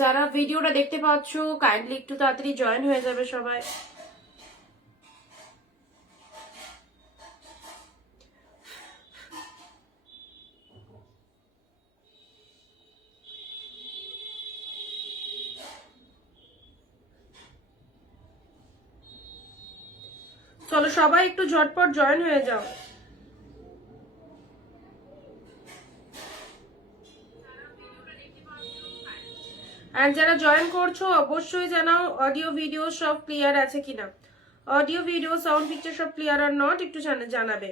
যারা ভিডিওটা দেখতে পাচ্ছ কাইন্ডলি একটু তাড়াতাড়ি জয়েন হয়ে যাবে সবাই। চলো সবাই একটু ঝটপট জয়েন হয়ে যাও। আর যারা জয়েন করছো অবশ্যই জানাও অডিও ভিডিও সব ক্লিয়ার আছে কিনা, অডিও ভিডিও সাউন্ড পিকচার সব ক্লিয়ার আর নট একটু জানাবে।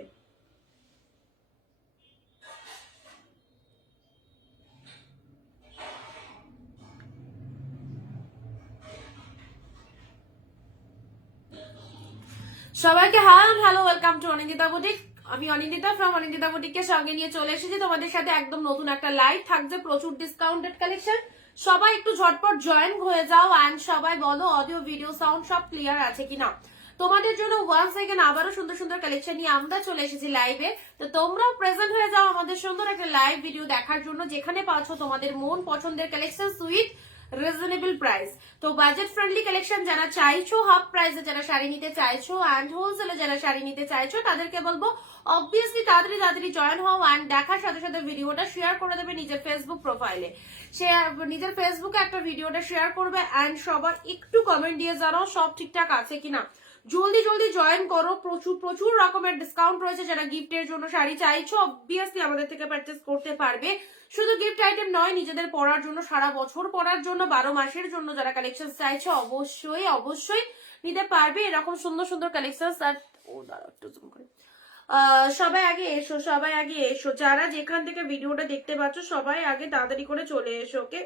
সবাইকে hello welcome to Anindita boutique. আমি অনিন্দিতা ফ্রম অনিন্দিতা বুটিককে সঙ্গে নিয়ে চলে এসেছি তোমাদের সাথে একদম নতুন একটা লাইভ থাকছে, প্রচুর ডিসকাউন্টেড কালেকশন। সবাই একটু ঝটপট জয়েন হয়ে যাও এন্ড সবাই বলো অডিও ভিডিও সাউন্ড সব ক্লিয়ার আছে কিনা। তোমাদের জন্য ওয়ান সেকেন্ড আবারও সুন্দর সুন্দর কালেকশন নিয়ে আমরা চলে এসেছি লাইভে। তো তোমরাও প্রেজেন্ট হয়ে যাও আমাদের সুন্দর একটা লাইভ ভিডিও দেখার জন্য, যেখানে পাচ্ছ তোমাদের মন পছন্দের কালেকশন সুইট রিজনেবল প্রাইস। তো বাজেট ফ্রেন্ডলি কালেকশন যারা চাইছো, হাফ প্রাইসে যারা শাড়ি নিতে চাইছো এন্ড হোলসেলে যারা শাড়ি নিতে চাইছো, তাদেরকে বলবো অবভিয়াসলি তাড়াতাড়ি জয়েন হও এন্ড দেখার সাথে সাথে ভিডিওটা শেয়ার করে দেবে নিজের ফেসবুক প্রোফাইলে। নিজের ফেসবুকে একটা ভিডিওটা শেয়ার করবে এন্ড সবার একটু কমেন্ট দিয়ে জানাও সব ঠিকঠাক আছে কিনা। জলদি জয়েন করো, প্রচুর রকমের ডিসকাউন্ট রয়েছে। যারা গিফটের জন্য শাড়ি চাইছো অবভিয়াসলি আমাদের থেকে পারচেস করতে পারবে। শুধু গিফট আইটেম নয়, নিজেদের পরার জন্য, সারা বছর পরার জন্য, 12 মাসের জন্য যারা কালেকশন চাইছো অবশ্যই নিতে পারবে এরকম সুন্দর সুন্দর কালেকশন। আর ও দাঁড়াও একটু জুম করে, সবাই আগে এসো, যারা যেখান থেকে ভিডিওটা দেখতে পাচ্ছ সবাই আগে তাড়াতাড়ি করে চলে এসো। ওকে,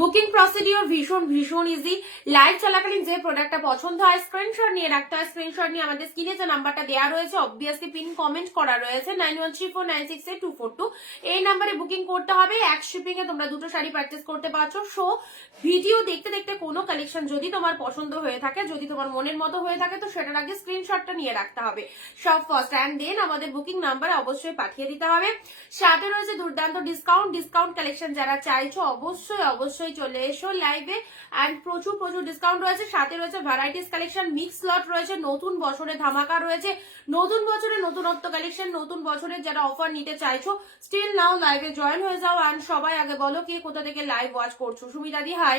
বুকিং প্রসিডিওর ভীষণ ইজি। লাইভ চলাকালীন যে প্রোডাক্টটা পছন্দ হয় স্ক্রিনশট নিয়ে রাখতে হয়। স্ক্রিনশট নিয়ে আমাদের স্ক্রিনে যে নাম্বারটা দেওয়া রয়েছে অবভিয়াসলি পিন কমেন্ট করা রয়েছে 9134968242, এই নাম্বারে বুকিং করতে হবে। এক শিপিং এ তোমরা দুটো শাড়ি পারচেস করতে পারছো। সো ভিডিও দেখতে দেখতে কোনো কালেকশন যদি তোমার পছন্দ হয়ে থাকে, যদি তোমার মনের মতো হয়ে থাকে, তো সেটার আগে স্ক্রিনশটটা নিয়ে রাখতে হবে সব ফার্স্ট এন্ড দেন আমাদের বুকিং নাম্বারে অবশ্যই পাঠিয়ে দিতে হবে। সাথে রয়েছে দুর্দান্ত ডিসকাউন্ট কালেকশন যারা চাইছো অবশ্যই চলে এসো লাইভে এন্ড প্রচুর ডিসকাউন্ট রয়েছে। সাথে রয়েছে ভ্যারাইটিস কালেকশন, মিক্স লট রয়েছে, নতুন বছরে ধামাকা রয়েছে, নতুন বছরে নতুনত্ব কালেকশন, নতুন বছরের যারা অফার নিতে চাইছো স্টিল নাও লাইভে জয়েন হয়ে যাও এন্ড সবাই আগে বলো কে কোথা থেকে লাইভ ওয়াচ করছো। সুমিতাদি হাই,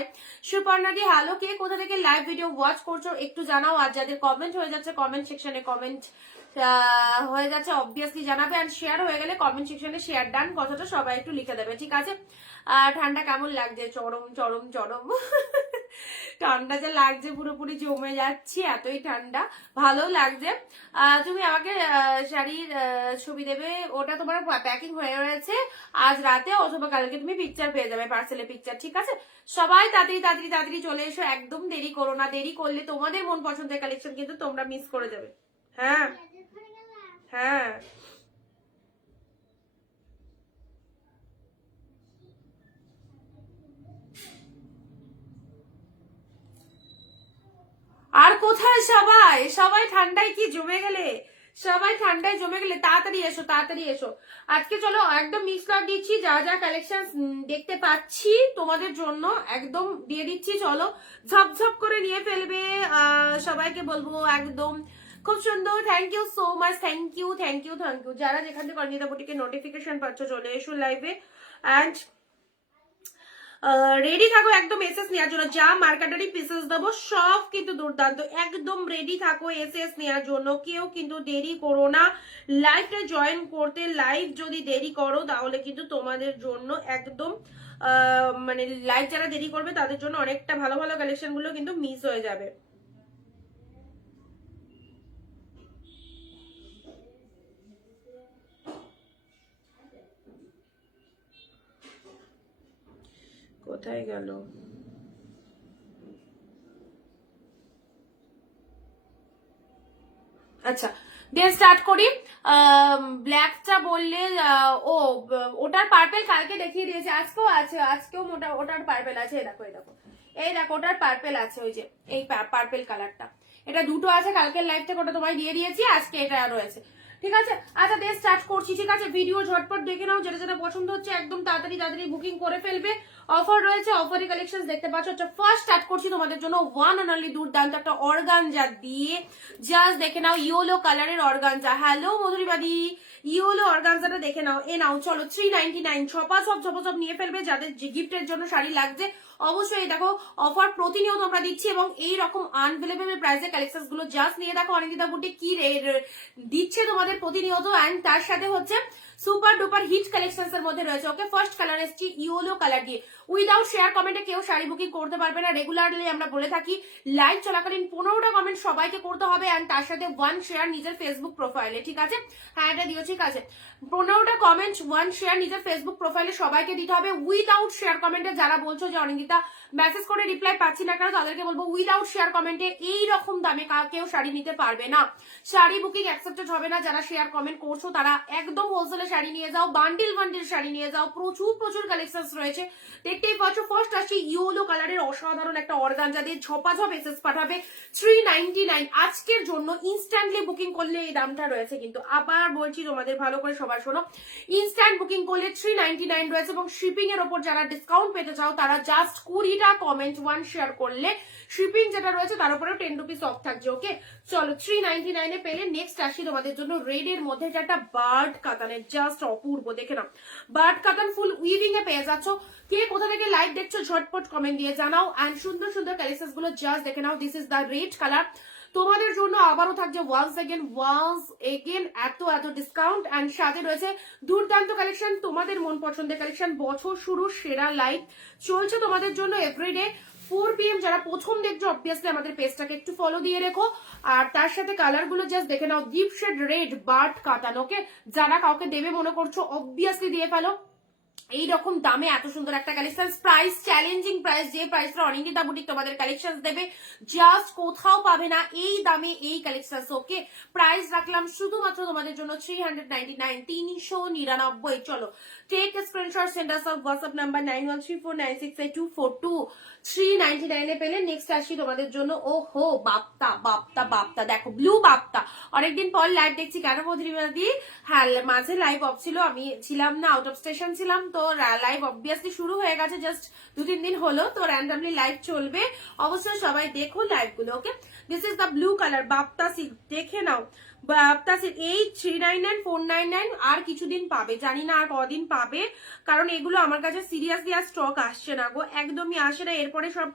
সুপর্ণাদি হ্যালো, কে কোথা থেকে লাইভ ভিডিও ওয়াচ করছো একটু জানাও। আর যাদের কমেন্ট হয়ে যাচ্ছে কমেন্ট সেকশনে কমেন্ট হয়ে যাচ্ছে অবভিয়াসলি জানাবে এন্ড শেয়ার হয়ে গেলে কমেন্ট সেকশনে শেয়ার ডান কথাটা সবাই একটু লিখে দেবে, ঠিক আছে। ঠান্ডা কেমন লাগছে? চরম ঠান্ডা যে লাগছে, পুরোপুরি জমে যাচ্ছি, এতই ঠান্ডা, ভালো লাগছে। তুমি আমাকে শাড়ির ছবি দেবে, ওটা তোমার প্যাকিং হয়ে রয়েছে, আজ রাতে অথবা কালকে তুমি পিকচার পেয়ে যাবে, পার্সেলের পিকচার, ঠিক আছে। সবাই তাড়াতাড়ি চলে এসো, একদম দেরি করো না। দেরি করলে তোমাদের মন পছন্দের কালেকশন কিন্তু তোমরা মিস করে যাবে। হ্যাঁ আর কোথায় সবাই ঠান্ডায় কি জমে গেলে, তাড়াতাড়ি এসো। আজকে চলো একদম মিক্স লট দিচ্ছি, যা কালেকশন দেখতে পাচ্ছি তোমাদের জন্য একদম দিয়ে দিচ্ছি। চলো ঝপঝপ করে নিয়ে ফেলবে। সবাইকে বলবো একদম খুব সুন্দর, thank you so much, thank you. যারা যেখান থেকে অনিন্দিতা বুটিকের নোটিফিকেশন পাচ্ছ চলে এসো লাইভে এন্ড রেডি থাকো একদম এসএস নেওয়ার জন্য। যা মার্কেটারি পিসেস দেবো সব কিন্তু দুর্দান্ত, একদম রেডি থাকো এসএস নেওয়ার জন্য। কেউ কিন্তু দেরি করো না লাইভটা জয়েন করতে। লাইভ যদি দেরি করো তাহলে কিন্তু তোমাদের জন্য একদম মানে লাইভ যারা দেরি করবে তাদের জন্য অনেকটা ভালো কালেকশন গুলো কিন্তু মিস হয়ে যাবে। কোথায় গেল? আচ্ছা দিয়ে স্টার্ট করি। ব্ল্যাকটা বললে ওটার পার্পেল কালকে দেখিয়ে দিয়েছে, আজকেও আছে, ওটার পার্পেল আছে। এই দেখো ওটার পার্পেল আছে, ওই যে এই পার্পেল কালারটা, এটা দুটো আছে, কালকের লাইভ থেকে ওটা তোমায় দিয়ে দিয়েছি, আজকে এটা রয়েছে, ঠিক আছে। আচ্ছা দিয়ে স্টার্ট করছি, ঠিক আছে। ভিডিও ঝটপট দেখে নাও, যেটা যেটা পছন্দ হচ্ছে একদম তাড়াতাড়ি বুকিং করে ফেলবে। অফার রয়েছে, অফারি কালেকশন দেখতে পাচ্ছ। আচ্ছা ফার্স্ট স্টার্ট করছি তোমাদের জন্য ওয়ান অ্যান্ড অনলি দুর্দান্ত একটা অর্গানজা দিয়ে। জাস্ট দেখে নাও ইয়েলো কালারের অর্গানজা। হ্যালো মধুরিবাদি, ইয়েলো অর্গানজাটা দেখে নাও। এ নাও চলো 399, ছপা নিয়ে ফেলবে যাদের গিফটের জন্য শাড়ি লাগছে। অবশ্যই দেখো অফার প্রতিনিয়ত আমরা দিচ্ছি এবং এই রকম আনভেলেবল প্রাইসে কালেকশন গুলো জাস্ট নিয়ে দেখো অনিন্দিতা বুটিক কি দিচ্ছে তোমাদের প্রতিনিয়ত। এন্ড তার সাথে হচ্ছে সুপার ডুপার হিট কালেকশনস এর মধ্যে রয়েছে। ওকে ফার্স্ট কালার এসছি ইয়েলো কালার দিয়ে। উইদাউট শেয়ার কমেন্টে কেউ শাড়ি বুকিং করতে পারবে না। রেগুলারলি আমরা বলে থাকি লাইভ চলাকালীন 15টা কমেন্ট সবাইকে করতে হবে এন্ড তার সাথে 1 শেয়ার নিজের ফেসবুক প্রোফাইলে, ঠিক আছে। হ্যাঁ এটা দিও, ঠিক আছে। 15টা কমেন্ট 1 শেয়ার নিজের ফেসবুক প্রোফাইলে সবাইকে দিতে হবে। উইদাউট শেয়ার কমেন্টে যারা বলছো যে অনিন্দিতা মেসেজ করে রিপ্লাই পাচ্ছি না কেন, তাদেরকে বলবো উইদাউট শেয়ার কমেন্টে এই রকম দামে কেউ শাড়ি নিতে পারবে না। শাড়ি বুকিং অ্যাকসেপ্টেড হবে না। যারা শেয়ার কমেন্ট করছো তারা একদম হোলসেলে শাড়ি নিয়ে যাও, বান্ডিল শাড়ি নিয়ে যাও। প্রচুর কালেকশন রয়েছে, দেখতেই পাচ্ছ। ফার্স্ট আসছে ইয়েলো কালারের অসাধারণ একটা অর্গানজা দিয়ে ঝপাঝপ এসএস পাঠাবে 399 আজকের জন্য। ইনস্ট্যান্টলি বুকিং করলে এই দামটা রয়েছে, কিন্তু আবার বলছি তোমাদের ভালো করে সবার শোনো, ইনস্ট্যান্ট বুকিং করলে 399 রয়েছে এবং শিপিং এর উপর যারা ডিসকাউন্ট পেতে চাও তারা জাস্ট 20টা কমেন্ট 1 শেয়ার করলে শিপিং যেটা রয়েছে তার উপরে 10 রুপিস অফ থাকছে। ওকে চলো 399 এ পেলে নেক্সট আসি তোমাদের জন্য রেড এর মধ্যে একটা বার্ড কাতানের, জাস্ট অপূর্ব। দেখে নাও বার্ড কাতান ফুল উইভিং এ পেয়ে যাচ্ছ। কে কোথা থেকে লাইভ দেখছো ঝটপট কমেন্ট দিয়ে জানাও। এন্ড সুন্দর কালেকশন গুলো জাস্ট দেখে নাও। This is the red colour তোমাদের জন্য। আবারও থাকছে ওয়ান্স এগেন এত ডিসকাউন্ট এন্ড সাথে রয়েছে দুর্দান্ত কালেকশন, তোমাদের মন পছন্দের কালেকশন। বছর শুরু সেরা লাইভ চলছে তোমাদের জন্য এভরিডে 4 PM। যারা প্রথম দেখছো অবভিয়াসলি আমাদের পেজটাকে একটু ফলো দিয়ে রেখো। আর তার সাথে কালার গুলো জাস্ট দেখে নাও। ডিপ শেড রেড বার্ড কাতান। ওকে যারা কাউকে দেবে মনে করছো অবভিয়াসলি দিয়ে ফেলো। এইরকম দামে এত সুন্দর একটা কালেকশন, প্রাইস চ্যালেঞ্জিং প্রাইস, যে প্রাইসটা অনিন্দিতা বুটিক তোমাদের কালেকশন দেবে জাস্ট কোথাও পাবে না এই দামে এই কালেকশন। ওকে প্রাইস রাখলাম শুধুমাত্র তোমাদের জন্য 399, 399। চলো take screenshot, send us of WhatsApp number 9134968242। 399 এ পেলে নেক্সট আসি তোমাদের জন্য। ওহো বাপ্তা দেখো ব্লু বাপ্তা। অনেকদিন পর লাইভ দেখছি, কেন মধুরিমাদি? হ্যাঁ মাঝে লাইভ অফ ছিল, আমি ছিলাম না, আউট অফ স্টেশন ছিলাম, তো লাইভ অবভিয়াসলি শুরু হয়ে গেছে জাস্ট 2-3 দিন হলো, তো র্যান্ডমলি লাইভ চলবে। অবশ্যই সবাই দেখো লাইভ গুলো। Okay this is the blue colour Bapta silk, দেখে নাও বাপ্তা সিল্ক। এই 399 499 আর কিছুদিন পাবে, জানি না আর কদিন পাবে, কারণ এগুলো আমার কাছে সিরিয়াসলি আর স্টক আসছে না গো, একদমই আসে না। এরপরে সব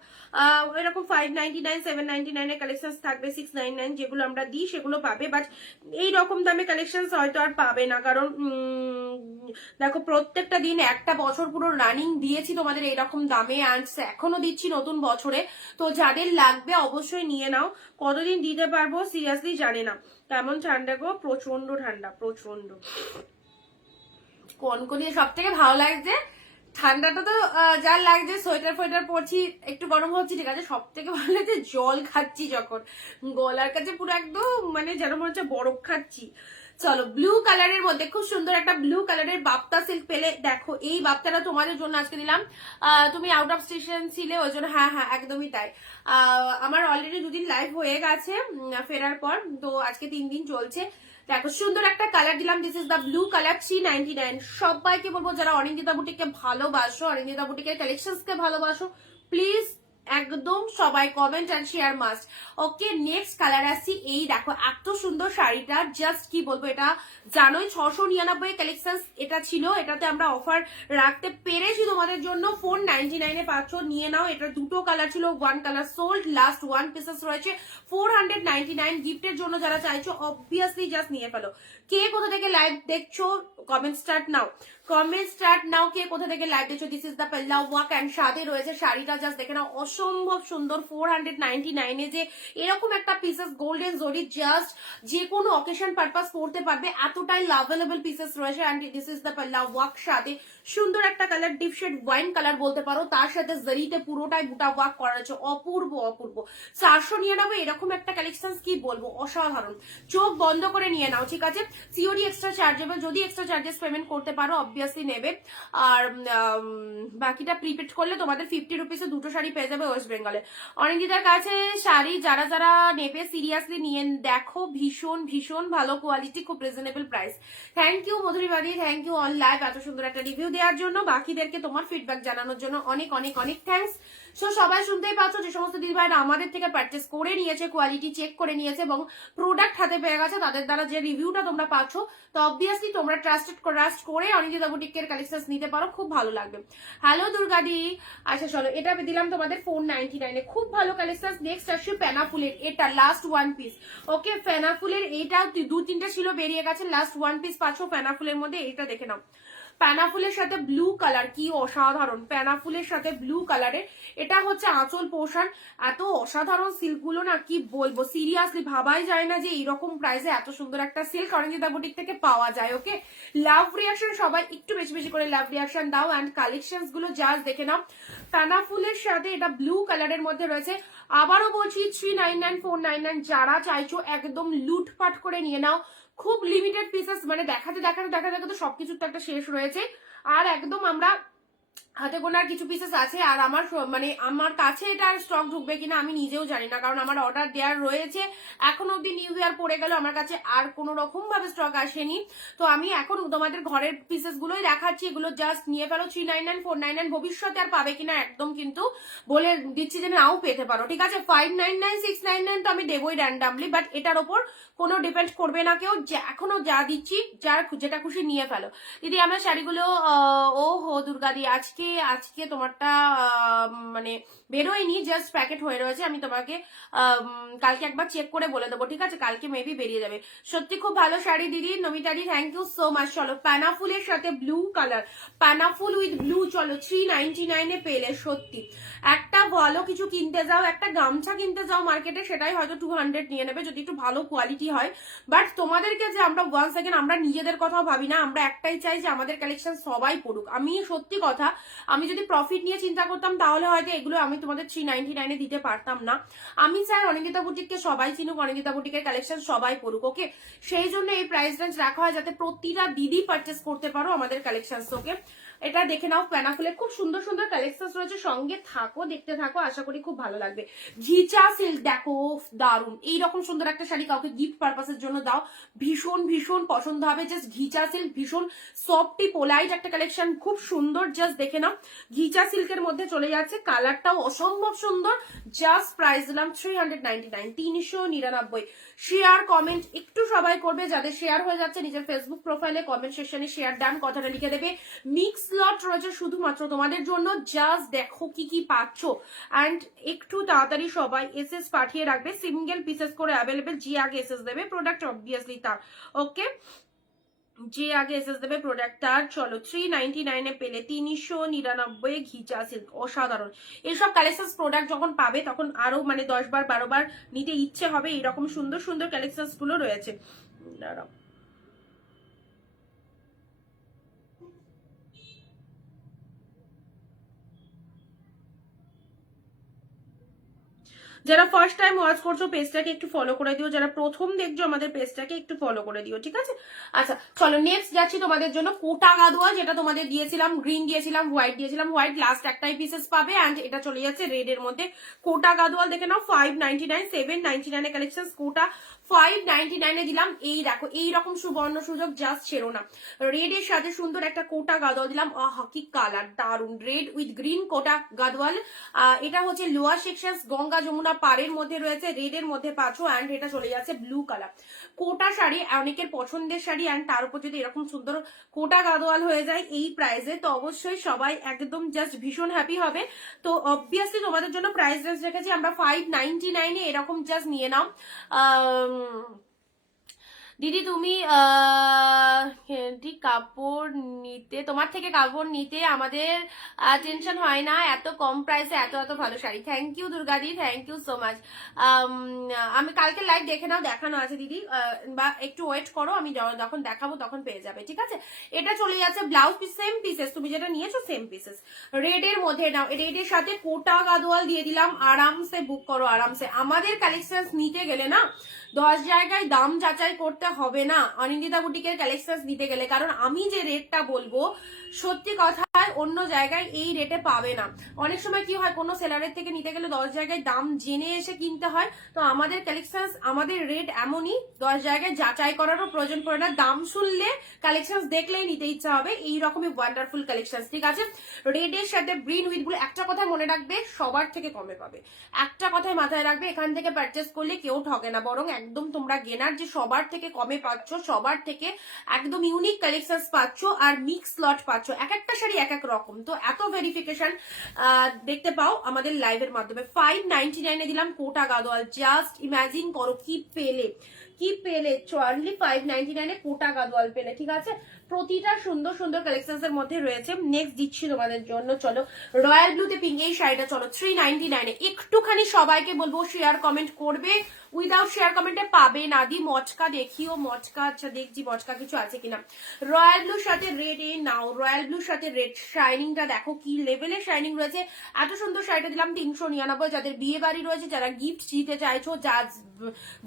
এরকম 599 799 এর কালেকশন থাকবে, 699 যেগুলো আমরা দিই সেগুলো পাবে, বাট এই রকম দামে কালেকশন হয়তো আর পাবে না। কারণ দেখো প্রত্যেকটা দিন একটা বছর পুরো রানিং দিয়েছি তোমাদের এইরকম দামে, অ্যান্ড এখনো দিচ্ছি নতুন বছরে। তো যাদের লাগবে অবশ্যই নিয়ে নাও। কতদিন দিতে পারবো সিরিয়াসলি জানি না। কেমন ঠান্ডা গো? প্রচন্ড ঠান্ডা, প্রচন্ড কনকনিয়ে। সব থেকে ভালো লাগছে ঠান্ডাটা তো যার লাগছে, সোয়েটার ফোয়েটার পরছি, একটু গরম হচ্ছে, ঠিক আছে। সব থেকে ভালো লাগছে জল খাচ্ছি যখন, গলার কাছে পুরো একদম মানে যেন মনে হচ্ছে বরফ খাচ্ছি। চলো ব্লু কালারের মধ্যে খুব সুন্দর একটা ব্লু কালারের বাপ্তা সিল্ক পেলে। দেখো এই বাপ্তাটা তোমাদের জন্য আজকে দিলাম। তুমি আউট অফ স্টেশন ছিলে ওই জন্য, হ্যাঁ একদমই তাই। আমার অলরেডি 2 দিন লাইভ হয়ে গেছে ফেরার পর, তো আজকে 3 দিন চলছে। দেখো সুন্দর একটা কালার দিলাম, this is the blue colour 399। সবাইকে বলবো যারা অনিন্দিতা বুটিককে ভালোবাসো, অনিন্দিতা বুটিকের কালেকশনস কে ভালোবাসো, প্লিজ একদম সবাই comment and share must. Okay next colour আসছি। এই দেখো এত সুন্দর শাড়িটা, জাস্ট কি বলবো, এটা জানোই 699 কালেকশন এটা ছিল, এটাতে আমরা অফার রাখতে পেরেছি তোমাদের জন্য। 499 এ পাচ্ছ, নিয়ে নাও। এটা দুটো কালার ছিল, 1 কালার সোল্ড, লাস্ট 1 পিসেস রয়েছে 499। গিফটের জন্য যারা চাইছো অবভিয়াসলি জাস্ট নিয়ে ফেলো। কে কোথা থেকে লাইভ দেখছো কমেন্ট স্টার্ট নাও, কে কোথা থেকে লাইভ দেখছো। দিস ইজ দ্য পাল্লা ওয়ার্ক এন্ড সাথে রয়েছে শাড়িটা, জাস্ট দেখে নাও অসম্ভব সুন্দর। 499 এ যে এরকম একটা পিসেস গোল্ডেন জরি, জাস্ট যে কোনো অকেশন পারপাস পড়তে পারবে, এতটাই লাভেলেবল পিসেস রয়েছে। এন্ড দিস ইজ দ্য পাল্লা ওয়ার্ক সাথে সুন্দর একটা colour, deep shade wine colour বলতে পারো, তার সাথে জারিতে পুরোটাই বুটা ওয়ার্ক করা আছে, অপূর্ব অপূর্ব। 499 এরকম একটা কালেকশন কি বলবো, অসাধারণ। চোখ বন্ধ করে নিয়ে নাও, ঠিক আছে। সিওডি এক্সট্রা চার্জেবল, যদি এক্সট্রা চার্জেস পেমেন্ট করতে পারো অবভিয়াসলি নেবে, আর বাকিটা প্রিপেড করলে তোমাদের 50 রুপিসে দুটো শাড়ি পেয়ে যাবে ওয়েস্ট বেঙ্গলে। অনেকদিনের কাছে শাড়ি যারা যারা নেবে সিরিয়াসলি নিয়ে দেখো, ভীষণ ভীষণ ভালো কোয়ালিটি, খুব রিজনেবল প্রাইস। থ্যাংক ইউ মধুরিবাদী, থ্যাংক ইউ অন লাইভ এত সুন্দর একটা রিভিউ দেওয়ার জন্য, বাকিদেরকে তোমার ফিডব্যাক জানানোর জন্য অনেক অনেক অনেক থ্যাংকস। সো সবাই শুনতেই পাচ্ছ, যে সমস্ত দিদিভাইরা আমাদের থেকে পারচেস করে নিয়েছে, কোয়ালিটি চেক করে নিয়েছে এবং প্রোডাক্ট হাতে পেয়ে গেছে, তাদের দ্বারা যে রিভিউটা তোমরা পাচ্ছ, তো অবভিয়াসলি তোমরা ট্রাস্ট করে অনিন্দিতা বুটিকের কালেকশন নিতে পারো, খুব ভালো লাগবে। হ্যালো দুর্গাদি, আচ্ছা চলো এটা দিলাম তোমাদের 499 খুব ভালো কালেকশন। নেক্সট আসছে পেনাফুলের, এটা লাস্ট ওয়ান পিস। ওকে, পেনাফুলের এইটা 2-3টা ছিল, বেরিয়ে গেছে, লাস্ট ওয়ান পিস পাচ্ছ পেনাফুলের মধ্যে। এইটা দেখে নাও, প্যানাফুলের সাথে ব্লু কালার, কি অসাধারণ, প্যানাফুলের সাথে ব্লু কালারের। এটা হচ্ছে আঁচল পোর্শন, এত অসাধারণ সিল্ক গুলো না, কি বলবো, সিরিয়াসলি ভাবাই যায় না যে এইরকম প্রাইসে এত সুন্দর একটা সিল্ক অনিন্দিতা বুটিক থেকে পাওয়া যায়। ওকে, লাভ রিয়াকশন, সবাই একটু বেশি বেশি করে লাভ রিয়াকশন দাও, অ্যান্ড কালেকশন গুলো জাস্ট দেখে নাও। প্যানাফুলের সাথে এটা ব্লু কালারের মধ্যে রয়েছে। আবারও বলছি 399 499 যারা চাইছো একদম লুটপাট করে নিয়ে নাও, খুব লিমিটেড পিসেস, মানে দেখাতে দেখাতে দেখাতে দেখাতে সবকিছুর তো একটা শেষ রয়েছে। আর একদম আমরা হাতে গোনার কিছু পিসেস আছে, আর আমার মানে আমার কাছে এটা স্টক ঢুকবে কিনা আমি নিজেও জানি না, কারণ আমার অর্ডার দেওয়ার রয়েছে, এখন অব্দি নিউ ইয়ার পড়ে গেল, আমার কাছে আর কোনো রকম ভাবে স্টক আসেনি। তো আমি এখন তোমাদের ঘরের পিসেস গুলোই দেখাচ্ছি, এগুলো জাস্ট নিয়ে ফেলো। 399 499 ভবিষ্যতে আর পাবে কিনা একদম কিন্তু বলে দিচ্ছি যে নাও পেতে পারো, ঠিক আছে। 599 699 তো আমি দেবই র্যান্ডামলি, বাট এটার ওপর কোনো ডিপেন্ড করবে না কেউ, এখনো যা দিচ্ছি যার যেটা খুশি নিয়ে ফেলো। দিদি আমার শাড়িগুলো ও হো দুর্গাদি, আজকে তোমারটা মানে বেরোয়নি, জাস্ট প্যাকেট হয়ে রয়েছে, আমি তোমাকে কালকে একবার চেক করে বলে দেবো, ঠিক আছে, কালকে মেবি বেরিয়ে যাবে। সত্যি খুব ভালো শাড়ি দিদি, নমিতাদি থ্যাংক ইউ সো মাচ। চলো প্যানাফুলের সাথে ব্লু কালার, প্যানাফুল উইথ ব্লু, চলো 399 পেলে, সত্যি একটা ভালো কিছু কিনতে যাও, একটা গামছা কিনতে যাও মার্কেটে, সেটাই হয়তো 200 নিয়ে নেবে যদি একটু ভালো কোয়ালিটি হয়। বাট তোমাদেরকে যে আমরা ওয়ান সেকেন্ড আমরা নিজেদের কথাও ভাবি না, আমরা একটাই চাই যে আমাদের কালেকশন সবাই পড়ুক। আমি সত্যি কথা, আমি যদি প্রফিট নিয়ে চিন্তা করতাম তাহলে হয়তো এগুলো আমি তোমাদের 399 দিতে পারতাম না। আমি চাই অনিন্দিতা বুটিককে সবাই চিনুক, অনিন্দিতা বুটিকের কালেকশন সবাই পড়ুক। ওকে, সেই জন্য এই প্রাইস রেঞ্জ রাখা হয় যাতে প্রতিটা দিদি পারচেস করতে পারো আমাদের কালেকশন। ওকে, এটা দেখে নাও, প্যানাফুলের খুব সুন্দর সুন্দর কালেকশন রয়েছে, সঙ্গে থাকো, দেখতে থাকো, আশা করি খুব ভালো লাগবে। ঘিচা সিল্ক দেখো, দারুন, এইরকম সুন্দর একটা শাড়ি কাউকে গিফট পারপাসের জন্য দাও, ভীষণ ভীষণ পছন্দ হবে। জাস্ট ঘিচা সিল্ক, ভীষণ সফটি পোলাইট একটা কালেকশন, খুব সুন্দর, জাস্ট দেখে নাও। ঘিচা সিল্কের মধ্যে চলে যাচ্ছে, কালারটাও অসম্ভব সুন্দর। জাস্ট প্রাইস দিলাম 399, 399। শেয়ার কমেন্ট একটু সবাই করবে, যাদের শেয়ার হয়ে যাচ্ছে নিজের ফেসবুক প্রোফাইলে কমেন্ট সেকশনে শেয়ার ডান কথাটা লিখে দেবে। মিক্স লট রয়েছে শুধুমাত্র তোমাদের জন্য, জাস্ট দেখো কি কি পাচ্ছ, অ্যান্ড একটু তাড়াতাড়ি সবাই এসএস পাঠিয়ে রাখবে, সিঙ্গেল পিসেস করে অ্যাভেলেবেল, যে আগে এসএস দেবে প্রোডাক্ট অবভিয়াসলি তার। ওকে, যে আগে এসএস দেবে প্রোডাক্ট তার। চলো 399 পেলে 399 ঘিচা সিল্ক, অসাধারণ। এইসব কালেকশন প্রোডাক্ট যখন পাবে তখন আরো মানে 10 বার 12 বার নিতে ইচ্ছে হবে, এইরকম সুন্দর সুন্দর কালেকশন গুলো রয়েছে। দাঁড়াও, যারা ফার্স্ট টাইম ওয়াচ করছো পেজটাকে একটু ফলো করে দিও, যারা প্রথম দেখছো আমাদের পেজটাকে একটু ফলো করে দিও, ঠিক আছে। আচ্ছা চলো নেক্সট যাচ্ছি তোমাদের জন্য কোটা গাদোয়া, যেটা তোমাদের দিয়েছিলাম গ্রিন দিয়েছিলাম হোয়াইট দিয়েছিলাম, হোয়াইট লাস্ট একটাই পিসেস পাবে, অ্যান্ড এটা চলে যাচ্ছে রেড এর মধ্যে। কোটা গাদোয়াল দেখে নাও, 599 799 কালেকশন, কোটা 599 দিলাম। এই দেখো এইরকম সুবর্ণ সুযোগ জাস্ট ছেড়ো না। রেড এর সাথে সুন্দর একটা কোটা গাদোয়াল দিলাম, কি কালার, দারুন, রেড উইথ গ্রিন কোটা গাদোয়াল। এটা হচ্ছে লোয়ার সেকশন, গঙ্গা যমুনা পাড়ের মধ্যে রয়েছে, রেড এর মধ্যে পাচ্ছো, অ্যান্ড এটা চলে যাচ্ছে ব্লু কালার। কোটা শাড়ি অনেকের পছন্দের শাড়ি, অ্যান্ড তার উপর যদি এরকম সুন্দর কোটা গাদোয়াল হয়ে যায় এই প্রাইসে, তো অবশ্যই সবাই একদম জাস্ট ভীষণ হ্যাপি হবে। তো অবভিয়াসলি তোমাদের জন্য প্রাইস রেঞ্জ রেখেছি আমরা 599 এরকম, জাস্ট নিয়ে নাও। দিদি তুমি কাপড় নিতে, তোমার থেকে কাপড় নিতে আমাদের টেনশন হয় না, এত কম প্রাইসে এত এত ভালো শাড়ি। থ্যাংক ইউ দুর্গাদি, থ্যাংক ইউ সো মাচ। আমি কালকে লাইভ দেখে নাও, দেখানো আছে দিদি, বা একটু ওয়েট করো, আমি যখন দেখাবো তখন পেয়ে যাবে, ঠিক আছে। এটা চলে যাচ্ছে ব্লাউজ পিস, সেম পিসেস, তুমি যেটা নিয়েছো সেম পিসেস, রেড এর মধ্যে নাও, রেডের সাথে কোটা গাদোয়াল দিয়ে দিলাম, আরামসে বুক করো আরামসে। আমাদের কালেকশন নিতে গেলে না 10 জায়গায় দাম যাচাই করতে হবে না অনিন্দিতা বুটিকের কালেকশন নিতে গেলে, কারণ আমি যে রেটটা বলবো সত্যি কথায় অন্য জায়গায় এই রেটে পাবে না। অনেক সময় কি হয়, কোনো সেলারের থেকে নিতে গেলে 10 জায়গায় দাম জেনে এসে কিনতে হয়, তো আমাদের কালেকশন, আমাদের রেট এমনই, 10 জায়গায় যাচাই করারও প্রয়োজন পড়ে না, দাম শুনলে কালেকশন দেখলেই নিতে ইচ্ছা হবে, এইরকমই ওয়ান্ডারফুল কালেকশন, ঠিক আছে। রেডের সাথে গ্রিন উইথ ব্লু, একটা কথা মনে রাখবে, সবার থেকে কমে পাবে, একটা কথাই মাথায় রাখবে, এখান থেকে পারচেস করলে কেউ ঠকে না, বরং একদম তোমরা গেনার, যে সবার থেকে কমে পাচ্ছ, সবার থেকে একদম ইউনিক কালেকশন পাচ্ছ, আর মিক্স লট পাচ্ছ, এক একটা শাড়ি এক এক রকম। তো এত ভেরিফিকেশন দেখতে পাও আমাদের লাইভের মাধ্যমে। 599 দিলাম কোটা গাদোয়াল, জাস্ট ইমাজিন করো কি পেলে, কি পেলে, অনলি 599 কোটা গাদোয়াল পেলে, ঠিক আছে। প্রতিটা সুন্দর সুন্দর কালেকশনস এর মধ্যে রয়েছে। নেক্সট দিচ্ছি তোমাদের জন্য, চলো রয়্যাল ব্লুতে পিঙ্ক, এই শাড়িটা চলো 399। একটুখানি সবাইকে বলবো শেয়ার কমেন্ট করবে, উইদাউট শেয়ার কমেন্টে পাবে না। দি মচকা দেখিও, মচকা, আচ্ছা দেখছি মচকা কিছু আছে কিনা। রয়্যাল ব্লুর সাথে রেড, এ নাও, রয়্যাল ব্লুর সাথে রেড, শাইনিংটা দেখো কি লেভেলের শাইনিং রয়েছে। এত সুন্দর শাড়িটা দিলাম 399। যাদের বিয়ে বাড়ি রয়েছে, যারা গিফট দিতে চাইছো,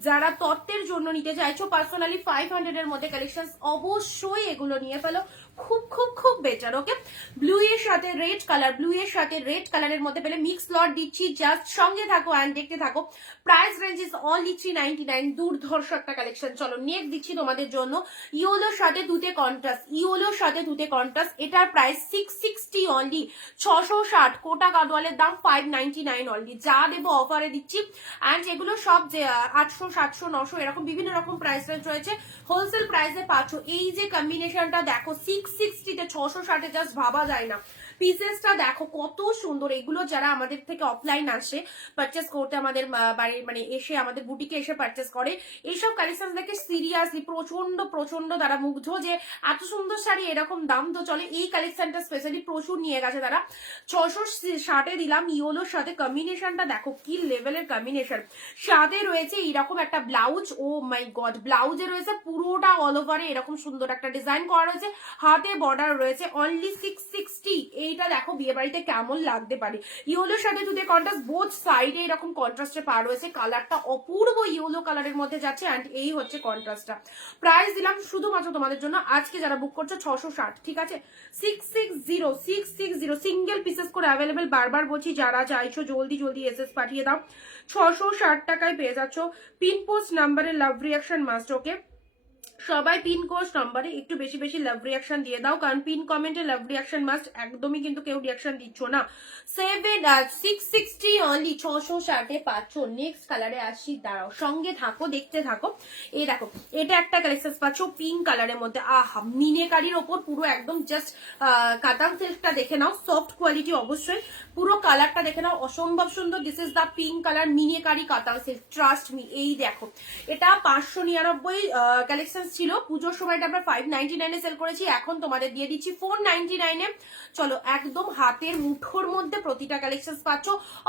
যারা তত্ত্বের জন্য নিতে চাইছো পার্সোনালি, 500 এর মধ্যে কালেকশন, অবশ্যই এগুলো নিয়ে ফেলো, খুব খুব খুব বেটার। ওকে, ব্লু এর সাথে রেড কালার, ব্লু এর সাথে রেড কালারের মধ্যে পেলে মিক্স লট দিচ্ছি, জাস্ট সঙ্গে থাকো অ্যান্ড দেখতে থাকো। প্রাইস রেঞ্জ ইজ অনলি 399, দুর্ধর্ষ একটা কালেকশন। চলো নেক্সট দিচ্ছি তোমাদের জন্য ইয়েলোর সাথে দুতে কন্ট্রাস্ট, ইয়েলোর সাথে দুতে কন্ট্রাস্ট, এটার প্রাইস 660 অনলি, 660, কোটা গাদোয়ালের দাম 599 অনলি, যা দেবো অফারে দিচ্ছি। অ্যান্ড এগুলো সব যে 800, 700, 900 এরকম বিভিন্ন রকম প্রাইস রেঞ্জ রয়েছে, হোলসেল প্রাইসে পাচ্ছ। এই যে কম্বিনেশনটা দেখো 660 তে 660, জাস্ট ভাবা যায় না। পিসেসটা দেখো কত সুন্দর। এগুলো যারা আমাদের থেকে অফলাইন আসে পারচেস করতে, আমাদের বাড়ির মানে এসে আমাদের বুটিকে এসে পারচেস করে, এইসব কালেকশন দেখে সিরিয়াসলি প্রচন্ড প্রচন্ড তারা মুগ্ধ, যে এত সুন্দর শাড়ি এরকম দাম তো চলে। এই কালেকশনটা স্পেশালি প্রচুর নিয়ে গেছে তারা। 660 দিলাম ইয়েলোর সাথে, কম্বিনেশনটা দেখো কি লেভেলের কম্বিনেশন। সাথে রয়েছে এইরকম একটা ব্লাউজ, ও মাই গড, ব্লাউজে রয়েছে পুরোটা অল ওভারে এরকম সুন্দর একটা ডিজাইন করা রয়েছে, হাতে বর্ডার রয়েছে, অনলি 660। এইটা দেখো বিয়ে বাড়িতে কেমন লাগতে পারে। ইয়েলোর সাথে দুধে কন্ট্রাস্ট, বোথ সাইডে এরকম কন্ট্রাস্টে পাওয়া রয়েছে, কালারটা অপূর্ব ইয়েলো কালারের মধ্যে যাচ্ছে, অ্যান্ড এই হচ্ছে কন্ট্রাস্টটা। প্রাইস দিলাম শুধুমাত্র তোমাদের জন্য আজকে যারা বুক করছো 660, ঠিক আছে। 660 সিঙ্গেল পিসেস করে অ্যাভেলেবেল, বারবার বলছি যারা চাইছো জলদি জলদি এসএস পাঠিয়ে দাও। 660 টাকায় পেয়ে যাচ্ছ। পিন পোস্ট নাম্বারে লাভ রিয়াকশন মাস্ট। ওকে, সবাই পিন কোর্স নম্বরে একটু বেশি বেশি লাভ রিয়াকশন দিয়ে দাও, কারণ পিন কমেন্টে লাভ রিয়াকশন মাস্ট, একদমই কিন্তু কেউ রিয়াকশন দিচ্ছ না। 660 অনলি, 660 পাচ্ছ। নেক্সট কালারে আসি, দাঁড়াও সঙ্গে থাকো দেখতে থাকো। এই দেখো এটা একটা কালেকশন পাচ্ছ পিঙ্ক কালারের মধ্যে, আহা মিনেকারির ওপর পুরো একদম জাস্ট কাতান সিল্কটা দেখে নাও, সফট কোয়ালিটি অবশ্যই, পুরো কালারটা দেখে নাও, অসম্ভব সুন্দর। This is the pink colour, meenakari katan silk, trust me. এই দেখো এটা 599 কালেকশন ছিল, পুজোর সময়টা আমরা 599 সেল করেছি, এখন তোমাদের দিয়ে দিচ্ছি 499। চলো একদম হাতের মুঠোর মধ্যে প্রতিটা কালেকশন পাচ্ছ,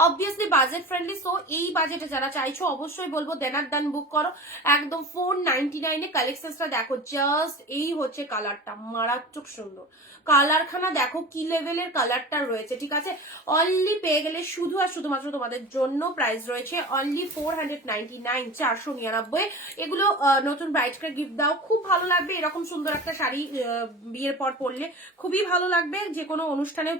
অবভিয়াসলি বাজেট ফ্রেন্ডলি। সো এই বাজেটে যারা চাইছো অবশ্যই বলবো দেনার দান বুক করো, একদম 499 কালেকশনটা দেখো, জাস্ট এই হচ্ছে কালারটা, মারাত্মক সুন্দর কালারখানা দেখো কি লেভেলের কালারটা রয়েছে, ঠিক আছে। অনলি পেয়ে গেলে শুধু আর শুধুমাত্র তোমাদের জন্য প্রাইস রয়েছে অনলি 499, 499। এগুলো নতুন ব্রাইডকে গিফট দাও, খুব ভালো লাগবে। এরকম সুন্দর একটা শাড়ি বিয়ের পর পরলে খুবই ভালো লাগবে, যে কোনো অনুষ্ঠানে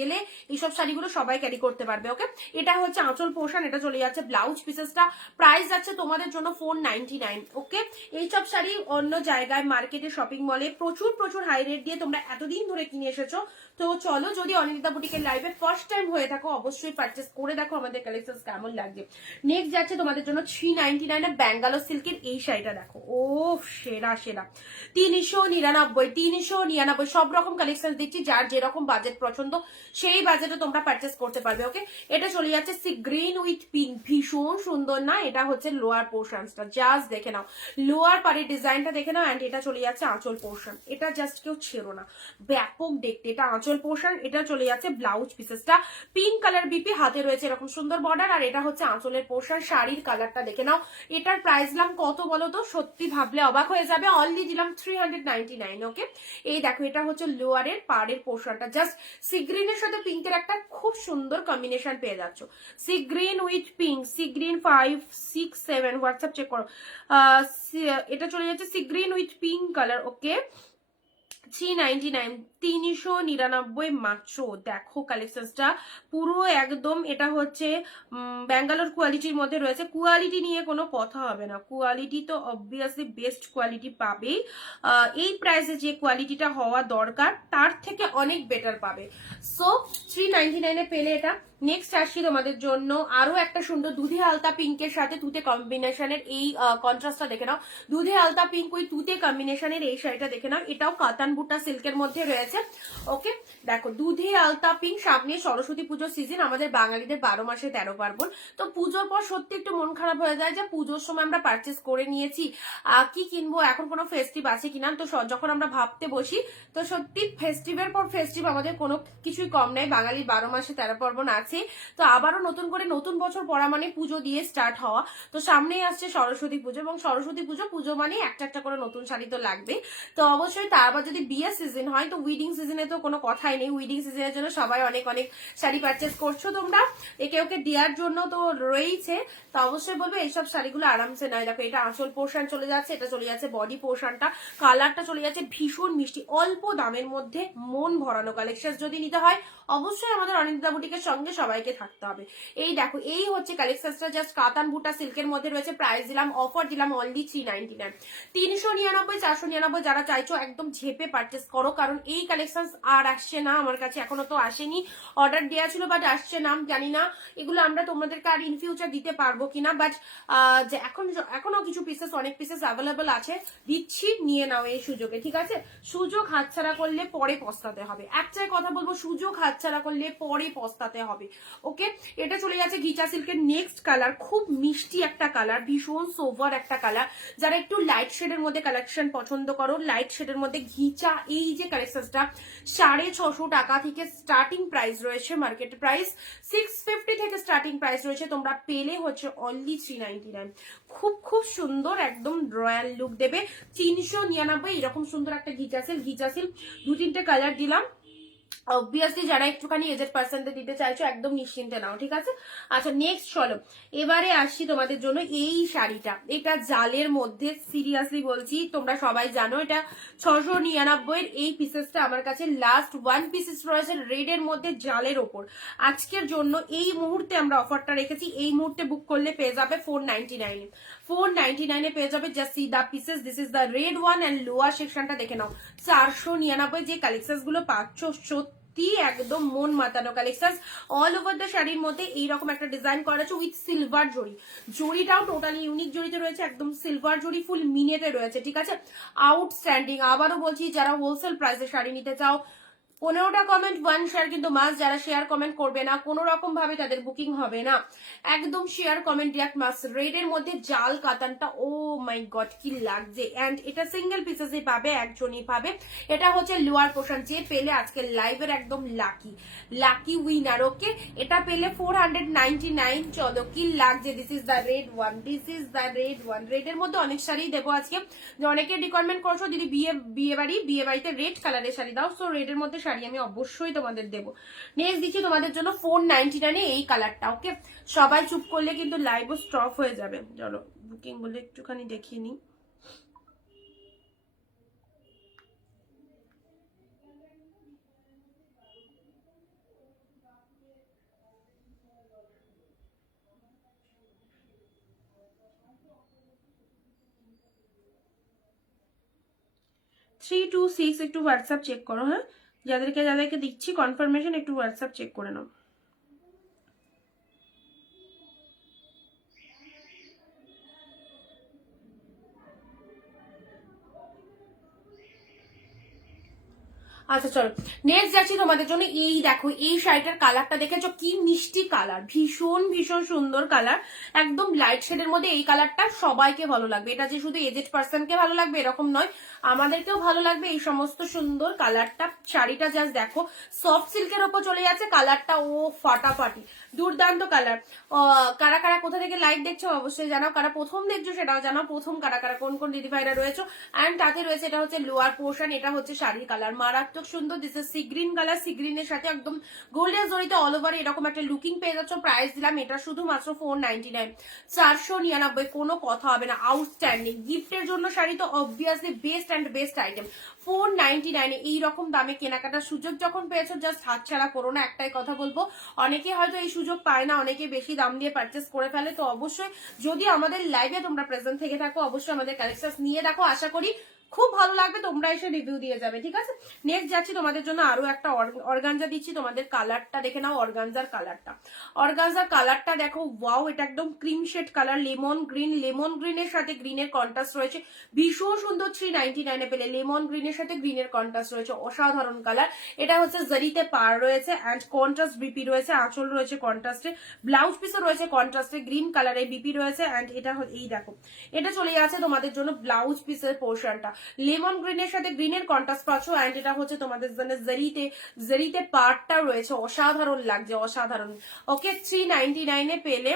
গেলে এইসব শাড়িগুলো সবাই ক্যারি করতে পারবে। ওকে, এটা হচ্ছে আঁচল পোর্শন, এটা চলে যাচ্ছে ব্লাউজ পিসেসটা, প্রাইস যাচ্ছে তোমাদের জন্য 499। ওকে, এইসব শাড়ি অন্য জায়গায় মার্কেটে শপিং মলে প্রচুর প্রচুর হাই রেট দিয়ে তোমরা এতদিন ধরে কিনে এসেছো। তো চলো, যদি অনিন্দিতা বুটিকের লাইভে ফার্স্ট টাইম হয়ে থাকো অবশ্যই পারচেস করে দেখো আমাদের কালেকশন কেমন লাগছে। নেক্সট যাচ্ছে তোমাদের জন্য 399 ব্যাঙ্গালোর সিল্কের এই শাড়িটা দেখো, ও সেরা সেরা। 399 সব রকম কালেকশন দিচ্ছি, যার যেরকম বাজেট পছন্দ সেই বাজেটে তোমরা পারচেস করতে পারবে। ওকে, এটা চলে যাচ্ছে সি গ্রিন উইথ পিঙ্ক, ভীষণ সুন্দর না? এটা হচ্ছে লোয়ার পোর্শনসটা, জাস্ট দেখে নাও লোয়ার পারের ডিজাইনটা দেখে নাও। অ্যান্ড এটা চলে যাচ্ছে আঁচল পোর্শন, এটা জাস্ট কেউ ছেড়ো না, ব্যাপক দেখতে। এটা আঁচল পোর্শন, এটা চলে যাচ্ছে ব্লাউজ পিসেসটা পিঙ্ক কালার বিপি, হাতে রয়েছে এরকম সুন্দর বর্ডার, আর এটা হচ্ছে আঁচলের পোর্শন। শাড়ির কালারটা দেখে নাও। এটার প্রাইস দিলাম কত বলো তো? সত্যি ভাবলে অবাক হয়ে যাবে, অনলি দিলাম 399। ওকে, এই দেখো এটা হচ্ছে লোয়ারের পাড়ের পোর্শনটা, জাস্ট সি গ্রিনের সাথে পিঙ্কের একটা খুব সুন্দর কম্বিনেশন পেয়ে যাচ্ছ। Sea green with pink, sea green 567 WhatsApp check করো। এটা চলে যাচ্ছে sea green with pink colour. Okay, 399, 399 মাত্র। দেখো কালেকশনসটা পুরো একদম, এটা হচ্ছে ব্যাঙ্গালোর কোয়ালিটির মধ্যে রয়েছে। কোয়ালিটি নিয়ে কোনো কথা হবে না, কোয়ালিটি তো অবভিয়াসলি বেস্ট কোয়ালিটি পাবেই। এই প্রাইসে যে কোয়ালিটিটা হওয়া দরকার তার থেকে অনেক বেটার পাবে। সো 399 পেলে এটা। নেক্সট আসছি তোমাদের জন্য আরো একটা সুন্দর দুধে আলতা পিঙ্কের সাথে তুতে কম্বিনেশনের এই কন্ট্রাস্টটা দেখে নাও। দুধে আলতা পিঙ্ক ওই তুতে কম্বিনেশনের এই শাড়িটা দেখে নাও, এটাও কাতান বুটা সিল্কের মধ্যে রয়েছে। ওকে, দেখো দুধে আলতা পিঙ্ক, সামনে সরস্বতী পুজোর সিজন, আমাদের বাঙালিদের 12 মাসে 13 পার্বণ। তো পুজোর পর সত্যি একটু মন খারাপ হয়ে যায় যে পুজোর সময় আমরা পারচেস করে নিয়েছি, কি কিনবো, এখন কোনো ফেস্টিভ আছে কিনা। তো যখন আমরা ভাবতে বসি, তো সত্যি ফেস্টিভের পর ফেস্টিভ আমাদের কোনো কিছুই কম নাই, বাঙালির 12 মাসে 13 পার্বণ আছে। তো আবারও নতুন করে নতুন বছর পড়া মানে পুজো দিয়ে স্টার্ট হওয়া। তো সামনেই আসছে সরস্বতী পুজো, এবং সরস্বতী পুজো মানে একটা একটা করে নতুন শাড়ি তো লাগবে। তো অবশ্যই তারপর যদি বিয়ের সিজন হয়, তো উইডিং সিজনে তো কোনো কথাই নেই, উইডিং সিজনের জন্য সবাই অনেক অনেক শাড়ি পারচেস করছো তোমরা, একে ওকে দেওয়ার জন্য তো রয়েছে। তো অবশ্যই বলবো এইসব শাড়িগুলো আরামসে নয়। দেখো এটা আঁচল পোর্শন চলে যাচ্ছে, এটা চলে যাচ্ছে বডি পোর্শনটা, কালারটা চলে যাচ্ছে ভীষণ মিষ্টি, অল্প দামের মধ্যে মন ভরানো কালেকশন যদি নিতে হয় অবশ্যই আমাদের অনিন্দিতা বুটিকের সঙ্গে সবাইকে থাকতে হবে। এই দেখো এই হচ্ছে কালেকশনটা, জাস্ট কাতান বুটা সিল্কের মধ্যে রয়েছে। প্রাইস দিলাম, অফার দিলাম অনলি 399। 399, 499 যারা চাইছো একদম ঝেপে পারচেস করো, কারণ এই কালেকশন আর আসছে না আমার কাছে, এখনো তো আসেনি। অর্ডার দেওয়া ছিল বাট আসছে না, জানি না এগুলো আমরা তোমাদেরকে আর ইন ফিউচার দিতে পারবো কিনা, বাট এখনো কিছু পিসেস, অনেক পিসেস অ্যাভেলেবল আছে, দিচ্ছি, নিয়ে নাও এই সুযোগে, ঠিক আছে? সুযোগ হাতছাড়া করলে পরে পস্তাতে হবে, একটাই কথা বলবো, সুযোগ হাতছাড়া করলে পরে পস্তাতে হবে। ওকে, এটা চলে যাচ্ছে ঘিচা সিল্কের নেক্সট কালার, খুব মিষ্টি একটা কালার, ভীষণ সোভার একটা কালার। যারা একটু লাইট শেডের মধ্যে কালেকশন পছন্দ করো, লাইট শেডের মধ্যে ঘিচা এই যে কালেকশনটা 650 টাকা থেকে স্টার্টিং প্রাইস রয়েছে, মার্কেট প্রাইস 650 থেকে স্টার্টিং প্রাইস রয়েছে, তোমরা পেলে হচ্ছে অনলি 399। খুব খুব সুন্দর, একদম রয়্যাল লুক দেবে। 399 এরকম সুন্দর একটা ঘিচা সিল্ক 2-3টে কালার দিলাম। অবভিয়াসলি যারা একটুখানি এজেড পার্সেন্টে দিতে চাইছো একদম নিশ্চিন্তে নাও, ঠিক আছে? আচ্ছা নেক্সট চলো, এবারে আসছি তোমাদের জন্য এই শাড়িটা, এটা জালের মধ্যে, সিরিয়াসলি বলছি তোমরা সবাই জানো এটা 699 এর এই পিসেসটা আমার কাছে লাস্ট 1 পিসেস রয়েছে রেডের মধ্যে জালের ওপর। আজকের জন্য এই মুহূর্তে আমরা অফারটা রেখেছি, এই মুহূর্তে বুক করলে পেয়ে যাবে 499 499 পেয়ে যাবে। Just see the pieces, this is the red one and lower সেকশনটা দেখে নাও। 499 যে কালেকশন গুলো পাচ্ছ সত্যি একদম মন মাতানো কালেকশন। অল ওভার দ্য শাড়ির মধ্যে এইরকম একটা ডিজাইন করা আছে উইথ সিলভার জড়ি, জড়িটাও টোটালি ইউনিক জড়িতে রয়েছে, একদম সিলভার জড়ি ফুল মিনেটে রয়েছে, ঠিক আছে? আউটস্ট্যান্ডিং। আবারও বলছি যারা হোলসেল প্রাইসে শাড়ি নিতে চাও 15টা কমেন্ট 1 শেয়ার কিন্তু মাস্ট, যারা শেয়ার কমেন্ট করবে না কোনো রকম ভাবে তাদের বুকিং হবে না, একদম শেয়ার কমেন্ট ডিরেক্ট মাস্ট। রেডের মধ্যে জাল কাতানটা, ও মাই গড কি লাগছে। এন্ড এটা সিঙ্গেল পিসেসই পাবে, একজনই পাবে। এটা হচ্ছে লোয়ার পোর্শন, যে পেলে আজকে লাইভের একদম লাকি উইনার। ওকে, এটা পেলে 499। চলো কি লাগছে, this is the red one, this is the red one. রেডের মধ্যে অনেক শাড়ি দেবো আজকে, অনেকে রিকোয়ারমেন্ট করছো দিদি বিয়ে বাড়িতে রেড কালারের শাড়ি দাও, সো রেডের মধ্যে শাড়ি আমি অবশ্যই তোমাদের দেবো। নেক্সট দিচ্ছি তোমাদের জন্য 499 এই কালারটা। ওকে, সবাই চুপ করলে কিন্তু লাইভও স্টপ হয়ে যাবে। চলো বুকিং বলে একটুখানি দেখিয়ে নিই। থ্রি টু সিক্স একটু হোয়াটসঅ্যাপ চেক করো, হ্যাঁ যাদেরকে দিচ্ছি কনফার্মেশন একটু হোয়াটসঅ্যাপ চেক করে নাও। আচ্ছা চলো নেক্সট যাচ্ছি তোমাদের জন্য। এই দেখো এই শাড়িটার কালারটা দেখেছো কি মিষ্টি কালার, ভীষণ ভীষণ সুন্দর কালার, একদম লাইট শেডের মধ্যে। এই কালারটা সবাইকে ভালো লাগবে, এটা যে শুধু এজেড পার্সনকে ভালো লাগবে এরকম নয়, আমাদেরকেও ভালো লাগবে এই সমস্ত সুন্দর কালারটা। শাড়িটা জাস্ট দেখো সফট সিল্কের ওপর চলে যাচ্ছে, কালারটা ও ফাটাফাটি দুর্দান্ত কালার। কারা কারা কোথা থেকে লাইভ দেখছো অবশ্যই জানাও, কারা প্রথম দেখছো সেটাও জানাও, প্রথম কারা কারা কোন কোন দিদিভাইরা রয়েছে। অ্যান্ড তাতে রয়েছে এটা হচ্ছে লোয়ার পোর্শন, এটা হচ্ছে শাড়ির কালার মারাত্মক সুন্দর, this is sea green colour, sea গ্রিনের সাথে একদম গোল্ডেন জরিতে অল ওভার এরকম একটা লুকিং পেয়ে যাচ্ছ। প্রাইস দিলাম এটা শুধুমাত্র 499, 499, কোনো কথা হবে না, আউটস্ট্যান্ডিং। গিফটের জন্য শাড়ি তো obviously best and best item. 499 এইরকম দামে কেনাকাটার সুযোগ যখন পেয়েছো জাস্ট হাতছাড়া করো না। একটাই কথা বলবো, অনেকে হয়তো এই সুযোগ পায় না, অনেকে বেশি দাম দিয়ে পারচেস করে ফেলে। তো অবশ্যই যদি আমাদের লাইভে তোমরা প্রেজেন্ট থেকে থাকো অবশ্যই আমাদের কালেকশন নিয়ে দেখো, আশা করি খুব ভালো লাগবে, তোমরা এসে রিভিউ দিয়ে যাবে, ঠিক আছে। নেক্সট যাচ্ছি তোমাদের জন্য আরো একটা অর্গানজা দিচ্ছি, তোমাদের কালারটা দেখে নাও। অর্গানজার কালারটা দেখো, ওয়াও, এটা একদম ক্রিম শেড কালার, লেমন গ্রিনের সাথে গ্রিনের কন্ট্রাস্ট রয়েছে, ভীষণ সুন্দর। 399 পেলে লেমন গ্রিনের সাথে গ্রিনের কন্ট্রাস্ট রয়েছে, অসাধারণ কালার। এটা হচ্ছে জারিতে পার রয়েছে অ্যান্ড কন্ট্রাস্ট বিপি রয়েছে, আঁচল রয়েছে কন্ট্রাস্টে, ব্লাউজ পিসও রয়েছে কন্ট্রাস্টে, গ্রিন কালারের বিপি রয়েছে। অ্যান্ড এটা এই দেখো এটা চলে যাচ্ছে তোমাদের জন্য ব্লাউজ পিসের পোর্শনটা, লেমন গ্রিনের সাথে গ্রিনের কন্ট্রাস্ট পাচ্ছ। অ্যান্ড এটা হচ্ছে তোমাদের জন্য জারিতে পার্টটা রয়েছে, অসাধারণ লাগছে, অসাধারণ। ওকে 399 পেলে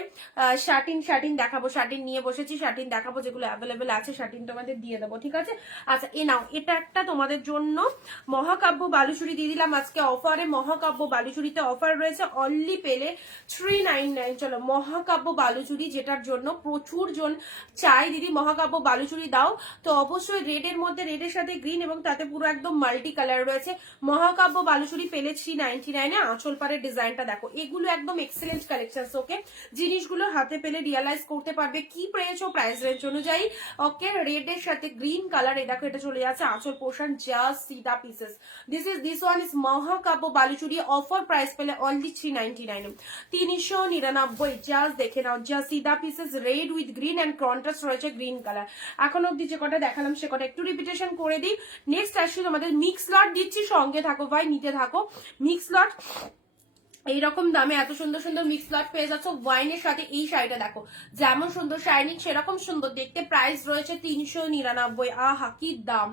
শার্টিন দেখাবো, শার্টিন নিয়ে বসেছি, শার্টিন দেখাবো যেগুলো অ্যাভেলেবেল আছে, শার্টিন তোমাদের দিয়ে দেবো, ঠিক আছে। আচ্ছা নাও এটা একটা তোমাদের জন্য মহাকাব্য বালুচুরি দিয়ে দিলাম আজকে অফারে। মহাকাব্য বালুচুরিতে অফার রয়েছে, অনলি পেলে 399। চলো মহাকাব্য বালুচুরি, যেটার জন্য প্রচুর জন চাই দিদি মহাকাব্য বালুচুরি দাও, তো অবশ্যই রেডের সাথে গ্রিন এবং তাতে পুরো একদম মাল্টি কালার রয়েছে। মহাকাব্য বালুচুরি পেলে 399। আঁচল পাড়ের ডিজাইনটা দেখো, এগুলো একদম এক্সেলেন্ট কালেকশন। ওকে জিনিসগুলো হাতে পেলে রিয়ালাইজ করতে পারবে কি পেয়েছো প্রাইস রেঞ্জ অনুযায়ী। ওকে রেডের সাথে গ্রিন কালার, এই দেখো এটা চলে যাচ্ছে আঁচল portion, just see the pieces. This one is Mahakavya Baluchari, offer price পেলে অনলি 399, 399। জাস্ট দেখে নাও, just see the pieces, red with green and contrast রয়েছে গ্রিন কালার। এখন অব্দি যে কটা দেখালাম সে কটা একটু রিপিটেশন করে দিই। নেক্সট আসছি তোমাদের মিক্স লট দিচ্ছি, সঙ্গে থাকো ভাই, নিতে থাকো। মিক্স লট এইরকম দামে এত সুন্দর সুন্দর মিক্স লট পেয়ে যাচ্ছ। ওয়াইনের সাথে এই শাড়িটা দেখো, যেমন সুন্দর শাইনিং সেরকম সুন্দর দেখতে, প্রাইস রয়েছে 399। আহা কি দাম,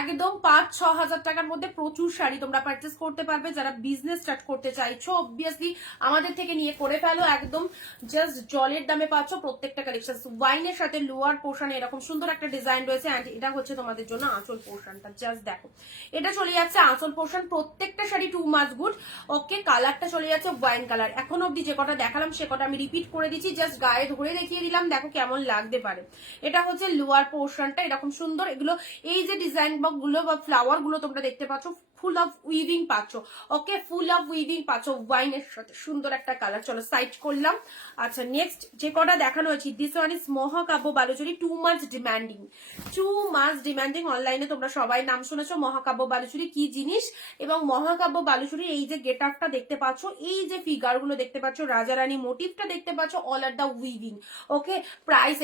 একদম 5-6 হাজার টাকার মধ্যে প্রচুর শাড়ি তোমরা পারচেস করতে পারবে। যারা বিজনেস স্টার্ট করতে চাইছো অবভিয়াসলি আমাদের থেকে নিয়ে করে ফেলো, একদম জাস্ট জলের দামে পাচ্ছ প্রত্যেকটা কালেকশন। ওয়াইনের সাথে লোয়ার পোর্শনে এরকম সুন্দর একটা ডিজাইন রয়েছে অ্যান্ড এটা হচ্ছে তোমাদের জন্য আঁচল পোর্শনটা, জাস্ট দেখো এটা চলে যাচ্ছে আঁচল পোর্শন। প্রত্যেকটা শাড়ি টু মাচ গুড। ওকে কালারটা চলে যাচ্ছে ওয়াইন কালার। এখন অব্দি যে কটা দেখালাম সে কটা আমি রিপিট করে দিচ্ছি, জাস্ট গায়ে ধরে দেখিয়ে দিলাম, দেখো কেমন লাগতে পারে। এটা হচ্ছে লোয়ার পোর্শনটা, এরকম সুন্দর। এগুলো এই যে ডিজাইন গুলো বা ফ্লাওয়ার গুলো তোমরা দেখতে পাচ্ছ, ফুল অফ উইভিং পাচ্ছ। ওকে ফুল অফ উইভিং পাচ্ছ ওয়াইনের সাথে, সুন্দর একটা কালার। চলো সাইড করলাম। আচ্ছা নেক্সট যে কটা দেখানো হয়েছে, this one is Mahakavya Baluchari, too much demanding. অনলাইনে তোমরা সবাই নাম শুনেছো মহাকাব্য বালুচুরি কি জিনিস। এবং মহাকাব্য বালুচুরি এই যে গেট আপটা দেখতে পাচ্ছ, এই যে ফিগার গুলো দেখতে পাচ্ছ, রাজারানী মোটিভটা দেখতে পাচ্ছ, অল আর দা উইভিং। ওকে প্রাইস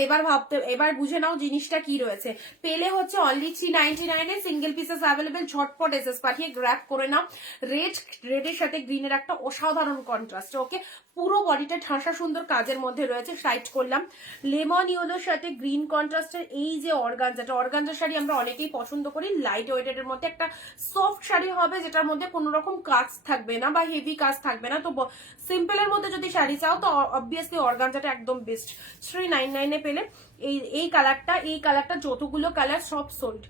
এবার বুঝে নাও জিনিসটা কি রয়েছে। পেলে হচ্ছে অনলি 399, সিঙ্গেল পিসেস অ্যাভেলেবেল, ঝটপট এসএস পাঠিয়ে গ্র্যাব করে নাও। রেডের সাথে গ্রিনের একটা অসাধারণ কন্ট্রাস্ট। ওকে পুরো বডিটা ঠাসা সুন্দর কাজের মধ্যে রয়েছে, সাইড করলাম। লেমন ইয়েলোর সাথে গ্রিন কন্ট্রাস্টের এই যে অর্গানজা শাড়ি আমরা অনেকেই পছন্দ করি, লাইট ওয়েটের মধ্যে একটা সফট শাড়ি হবে যেটার মধ্যে কোনো রকম কাজ থাকবে না বা হেভি কাজ থাকবে না। তো সিম্পলের মধ্যে যদি শাড়ি চাও তো অবভিয়াসলি অর্গানজাটা একদম বেস্ট। 399 পেলে এই কালারটা যতগুলো কালার সব সোল্ড।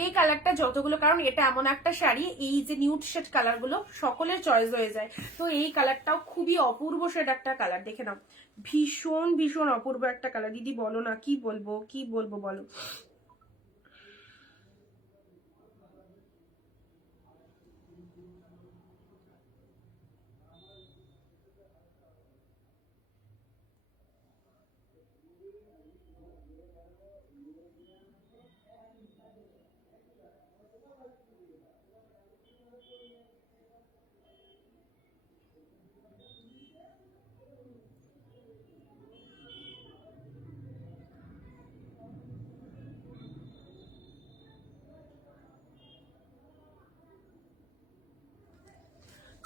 এই কালারটা যতগুলো, কারণ এটা এমন একটা শাড়ি, এই যে নিউড শেড কালার গুলো সকলের চয়েস হয়ে যায়। তো এই কালারটাও খুবই অপূর্ব শেড একটা কালার, দেখে নাও ভীষণ ভীষণ অপূর্ব একটা কালার। দিদি বলো না, কি বলবো বলো।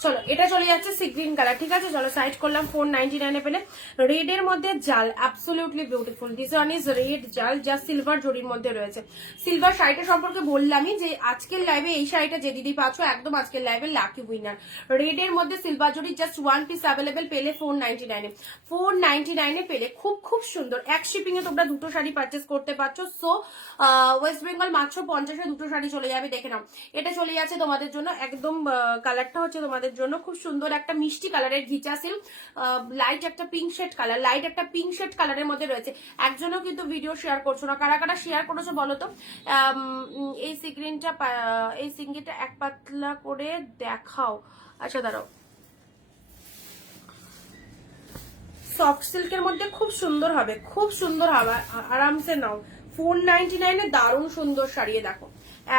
চলো এটা চলে যাচ্ছে সি গ্রিন কালার, ঠিক আছে। চলো সাইড করলাম, 499 পেলে। রেড এর মধ্যে জাল, absolutely beautiful. This one is red জাল, যা সিলভার জরির মধ্যে রয়েছে। সিলভার শাড়িটা সম্পর্কে বললামই যে আজকের লাইভে এই শাড়িটা যে দিদি পাচ্ছ একদম আজকের লাইভে লাকি উইনার। রেড এর মধ্যে সিলভার জরি, জাস্ট 1 পিস অ্যাভেলেবেল পেলে 499 499 পেলে। খুব খুব সুন্দর। এক শিপিং এ তোমরা দুটো শাড়ি পারচেস করতে পারছো। সো ওয়েস্ট বেঙ্গল মাত্র 50-এ দুটো শাড়ি চলে যাবে, দেখে নাও। এটা চলে যাচ্ছে তোমাদের জন্য একদম, কালারটা হচ্ছে তোমাদের জন্য খুব সুন্দর একটা মিষ্টি কালারের ঘিচা সিল্ক, লাইট একটা পিঙ্ক শেড কালার, লাইট একটা পিঙ্ক শেড কালারের মধ্যে রয়েছে। একজনও কিন্তু ভিডিও শেয়ার করছো না, কারা কারা শেয়ার করেছো বলো তো। এই সিগ্রিনটা, এই সিঙ্গিটা এক পাতলা করে দেখাও। আচ্ছা দাঁড়াও, সফট সিল্কের মধ্যে খুব সুন্দর হবে, খুব সুন্দর হবে, আরামসে নাও। 499 দারুণ সুন্দর শাড়ি। দেখো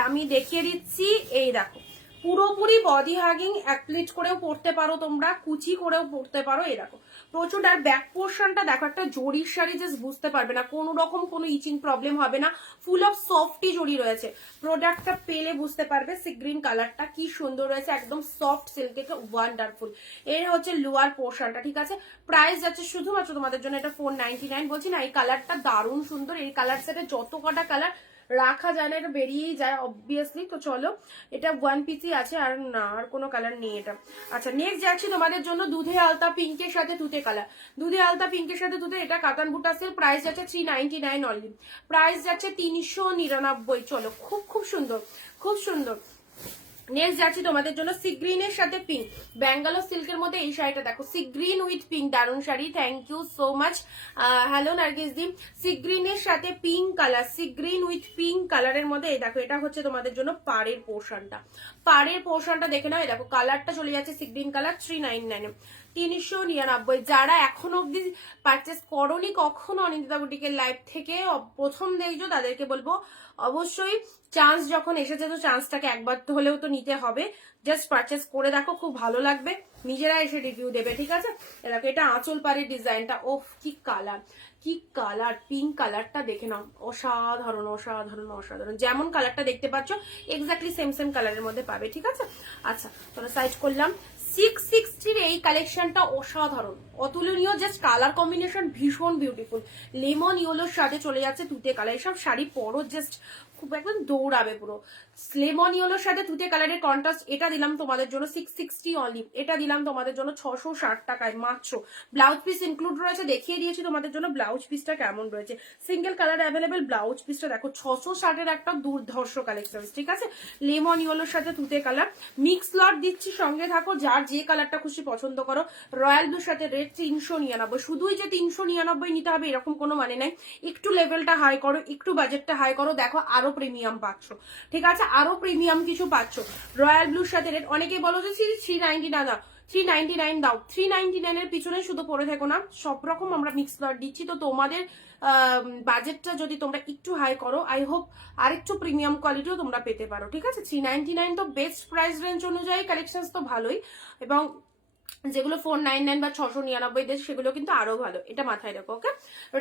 আমি দেখিয়ে দিচ্ছি, এই দেখো পুরোপুরি বডি হাগিং, এক প্লিট করেও পরতে পারো তোমরা, কুচি করেও পরতে পারো। এই দেখো প্রচুর। আর ব্যাক পোর্শনটা দেখো, একটা জরির শাড়ি, জাস্ট বুঝতে পারবে না কোনো রকম কোনো ইচিং প্রবলেম হবে না। ফুল অফ সফটি জরি রয়েছে। প্রোডাক্টটা পেলে বুঝতে পারবে সি গ্রিন কালারটা কি সুন্দর রয়েছে, একদম সফট সিল্কে, ওয়ান্ডারফুল। এর হচ্ছে লোয়ার পোর্শনটা, ঠিক আছে। প্রাইস যাচ্ছে শুধুমাত্র তোমাদের জন্য এটা 499। বলছি না এই কালারটা দারুণ সুন্দর। এই কালার সেটে যত কটা কালার রাখা যায় না, এটা বেরিয়েই যায় অবভিয়াসলি। তো চলো এটা 1 পিসই আছে, আর না আর কোনো কালার নেই এটা। আচ্ছা নেক্সট যাচ্ছি তোমাদের জন্য দুধে আলতা পিঙ্কের সাথে তুতে কালার। দুধে আলতা পিঙ্কের সাথে তুতে, এটা কাতান বুটা সিল্ক, প্রাইস যাচ্ছে 399 অনলি, প্রাইস যাচ্ছে 399। চলো খুব খুব সুন্দর, খুব সুন্দর। নেক্সট যাচ্ছি তোমাদের জন্য সি গ্রিনের সাথে পিঙ্ক, ব্যাঙ্গালোর সিল্কের মধ্যে এই শাড়িটা দেখো, সি গ্রিন উইথ পিঙ্ক, দারুণ sari. Thank you so much. Hello Nargis দি। সি গ্রিনের সাথে pink colour, sea green with pink কালারের মধ্যে এই দেখো, এটা হচ্ছে তোমাদের জন্য পাড়ের পোর্শনটা। পাড়ের পোর্শনটা দেখে নাও, এই দেখো কালারটা চলে যাচ্ছে সি গ্রিন কালার, 399 399। যারা এখনো অব্দি পারচেস করোনি কখনো অনিন্দিতা বুটিকের লাইভ থেকে প্রথম দেখছো, তাদেরকে বলবো অবশ্যই চান্স যখন এসেছে তো চান্সটাকে একবার তো হলেও তো নিতে হবে। জাস্ট পারচেস করে দেখো, খুব ভালো লাগবে, নিজেরা এসে রিভিউ দেবে, ঠিক আছে। দেখো এটা আঁচল পাড়ের ডিজাইনটা, ওফ কি কালার, কি কালার, পিঙ্ক কালারটা দেখে নাও, অসাধারণ অসাধারণ অসাধারণ। যেমন কালারটা দেখতে পাচ্ছ এক্স্যাক্টলি সেম সেম কালারের মধ্যে পাবে, ঠিক আছে। আচ্ছা তোমরা সাইজ করলাম। 660 এই কালেকশনটা অসাধারণ, অতুলনীয়, জাস্ট কালার কম্বিনেশন ভীষণ বিউটিফুল। লেমন ইয়েলোর সাথে চলে যাচ্ছে তুতে কালার, এইসব শাড়ি পরো জাস্ট খুব একদম দৌড়াবে পুরো। লেমন ইয়েলোর সাথে তুতে কালারের কন্ট্রাস্ট, এটা দিলাম তোমাদের জন্য 660 অনলি, এটা দিলাম তোমাদের জন্য 660 টাকায় মাত্র। ব্লাউজ পিস ইনক্লুড রয়েছে, দেখিয়ে দিয়েছি তোমাদের জন্য ব্লাউজ পিসটা কেমন রয়েছে। সিঙ্গেল কালার অ্যাভেলেবেল, ব্লাউজ পিসটা দেখো 660-এর একটা দুর্ধর্ষ কালেকশন, ঠিক আছে। লেমন ইয়েলোর সাথে তুতে কালার, মিক্স লট দিচ্ছি, সঙ্গে থাকো, যার যে কালারটা খুশি পছন্দ করো। রয়্যাল ব্লুর সাথে রেড 399, শুধুই যে 399 নিতে হবে এরকম কোনো মানে নাই, একটু লেভেলটা হাই করো, একটু বাজেটটা হাই করো, দেখো আরো প্রিমিয়াম পাচ্ছ, ঠিক আছে, আরো প্রিমিয়াম কিছু পাচ্ছ। রয়্যাল ব্লুর সাথে রেড, অনেকেই বলো যে 399 দাও, 399 দাও, 399 এর পিছনে শুধু পড়ে থেকো না, সব রকম আমরা মিক্স লট দিচ্ছি। তো তোমাদের বাজেটটা যদি তোমরা একটু হাই করো, আই হোপ আরেকটু প্রিমিয়াম কোয়ালিটিও তোমরা পেতে পারো, ঠিক আছে। 399 তো বেস্ট প্রাইস রেঞ্জ অনুযায়ী কালেকশন তো ভালোই, এবং যেগুলো 499 বা 699 সেগুলো কিন্তু আরো ভালো, এটা মাথায় রাখো, ওকে।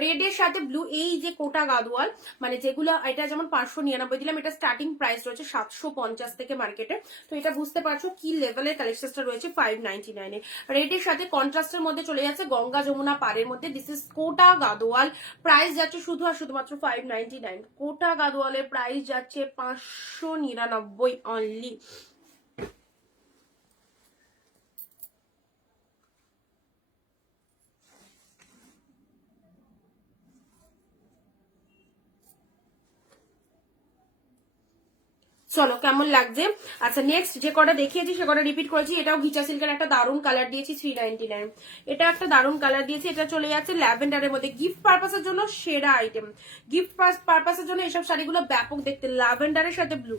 রেড এর সাথে ব্লু, এই যে কোটা গাদোয়াল, মানে যেগুলো, এটা যেমন 599 দিলাম, এটা স্টার্টিং প্রাইস রয়েছে 750 থেকে মার্কেটে। তো এটা বুঝতে পারছো কি লেভেলের কালেকশনটা রয়েছে 599 এ। রেড এর সাথে কন্ট্রাস্টের মধ্যে চলে যাচ্ছে গঙ্গা যমুনা পাড়ের মধ্যে, this is Kota Gadwal, price যাচ্ছে শুধু আর শুধুমাত্র 599। কোটা গাদোয়ালের প্রাইস যাচ্ছে 599 অনলি। চলো কেমন লাগছে। আচ্ছা নেক্সট যে কটা দেখিয়েছি সে কটা রিপিট করেছি। এটাও ঘিচা সিল্কের একটা দারুণ কালার দিয়েছি 399, এটা একটা দারুণ কালার দিয়েছি। এটা চলে যাচ্ছে ল্যাভেন্ডারের মধ্যে, গিফট পারপাসের জন্য সেরা আইটেম, গিফট পারপাসের জন্য এসব শাড়িগুলো ব্যাপক দেখতে। ল্যাভেন্ডারের সাথে ব্লু,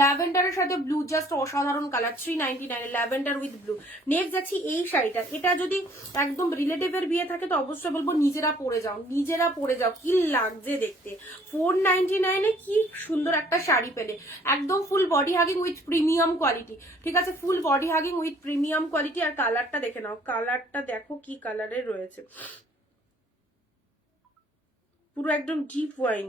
ল্যাভেন্ডারের সাথে ব্লু, জাস্ট অসাধারণ colour, 399 lavender with blue. Next যাচ্ছি এই শাড়িটা, এটা যদি একদম রিলেটিভের বিয়ে থাকে তো অবশ্যই বলবো নিজেরা পরে যাও, নিজেরা পরে যাও, কি লাগছে দেখতে। 499 কি সুন্দর একটা শাড়ি পেলে, একদম full body hugging with premium quality, ঠিক আছে, full body hugging with premium quality. আর কালারটা দেখে নাও, কালারটা দেখো কি কালারের রয়েছে, পুরো একদম ডিপ ওয়াইন।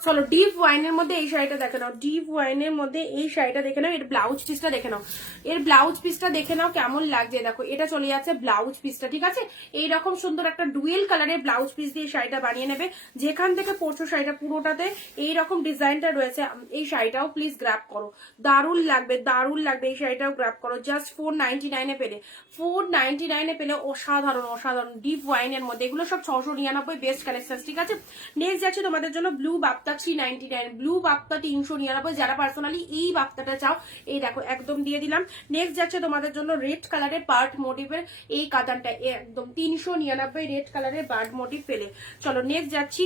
চলো ডিপ ওয়াইনের মধ্যে এই শাড়িটা দেখে নাও, ডিপ ওয়াইনের মধ্যে এই শাড়িটা দেখে নাও, এর ব্লাউজ পিসটা দেখে নাও, এর ব্লাউজ পিসটা দেখে নাও কেমন লাগছে। দেখো এটা চলে যাচ্ছে ব্লাউজ পিসটা, ঠিক আছে। এইরকম সুন্দর একটা ডুয়েল কালারের ব্লাউজ পিস দিয়ে শাড়িটা বানিয়ে নেবে। যেখান থেকে পরছো শাড়িটা পুরোটাতে এইরকম ডিজাইনটা রয়েছে। এই শাড়িটাও প্লিজ গ্র্যাব করো, দারুণ লাগবে, দারুণ লাগবে। এই শাড়িটাও গ্র্যাব করো, জাস্ট 499 পেলে, 499 পেলে অসাধারণ অসাধারণ ডিপ ওয়াইনের মধ্যে। এগুলো সব 699 বেস্ট কালেকশন, ঠিক আছে। নেক্সট যাচ্ছে তোমাদের জন্য ব্লু বাপ্তা 399, ব্লু বাপ্তা 399। যারা পার্সোনালি এই বাপ্তাটা চাও, এই দেখো একদম দিয়ে দিলাম। নেক্সট যাচ্ছে তোমাদের জন্য রেড কালারের পার্ট মোটিভের এই কাতানটা, একদম 399 রেড কালারের পার্ট মোটিভ পেলে। চলো নেক্সট যাচ্ছি,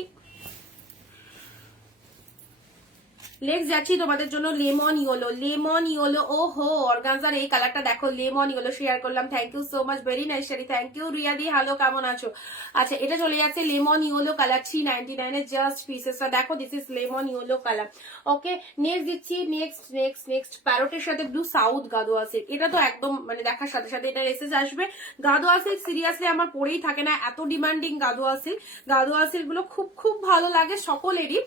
নেক্সট যাচ্ছি তোমাদের জন্য লেমন ইয়েলো, লেমন ইয়েলো। ও হো অর্গানজার এই কালারটা দেখো, লেমন ইয়েলো শেয়ার করলাম, thank you so much, very nice sari, thank you রিয়াদি। হ্যালো কেমন আছো? আচ্ছা এটা চলে যাচ্ছে লেমন ইয়েলো কালার 399 এর জাস্ট পিসেসটা দেখো, this is lemon yellow colour. Okay next দিচ্ছি, নেক্সট নেক্সট নেক্সট প্যারোটের সাথে ব্লু সাউথ গাদোয়া সিল্ক। এটা তো একদম মানে দেখার সাথে সাথে এটা এসেস আসবে। গাদোয়া সিল্ক সিরিয়াসলি আমার পরেই থাকে না, এত demanding Gadwal silk. Gadwal silk গুলো খুব খুব ভালো লাগে সকলেরই,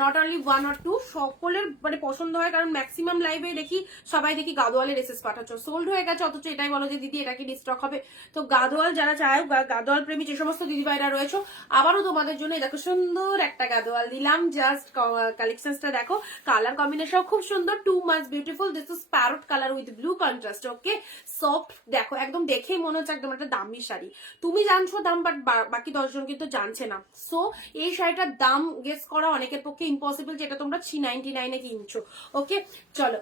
not only one or two, সকলের মানে পছন্দ হয়। কারণ ম্যাক্সিমাম লাইভে দেখি সবাই দেখি গাদোয়ালের এসেস পাঠাচ্ছ, সোল্ড হয়ে গেছে, অথচ এটাই বলো যে দিদি এটা কি রিস্টক হবে। তো গাদোয়াল যারা চায়, গাদোয়াল প্রেমী যে সমস্ত দিদিভাইরা রয়েছে, আবারও তোমাদের জন্য দেখো সুন্দর একটা গাদোয়াল দিলাম। জাস্ট কালেকশনসটা দেখো, কালার কম্বিনেশন খুব সুন্দর, too much beautiful. This is parrot colour with blue contrast. Okay soft দেখো, একদম দেখেই মনে হচ্ছে একদম একটা দামি শাড়ি। তুমি জানছো দাম, বাট বাকি 10 জন কিন্তু জানছে না। সো এই শাড়িটার দাম গেস করা অনেকের পক্ষে ইম্পসিবল, যেটা তোমরা 399 এ কিনছো। ওকে চলো,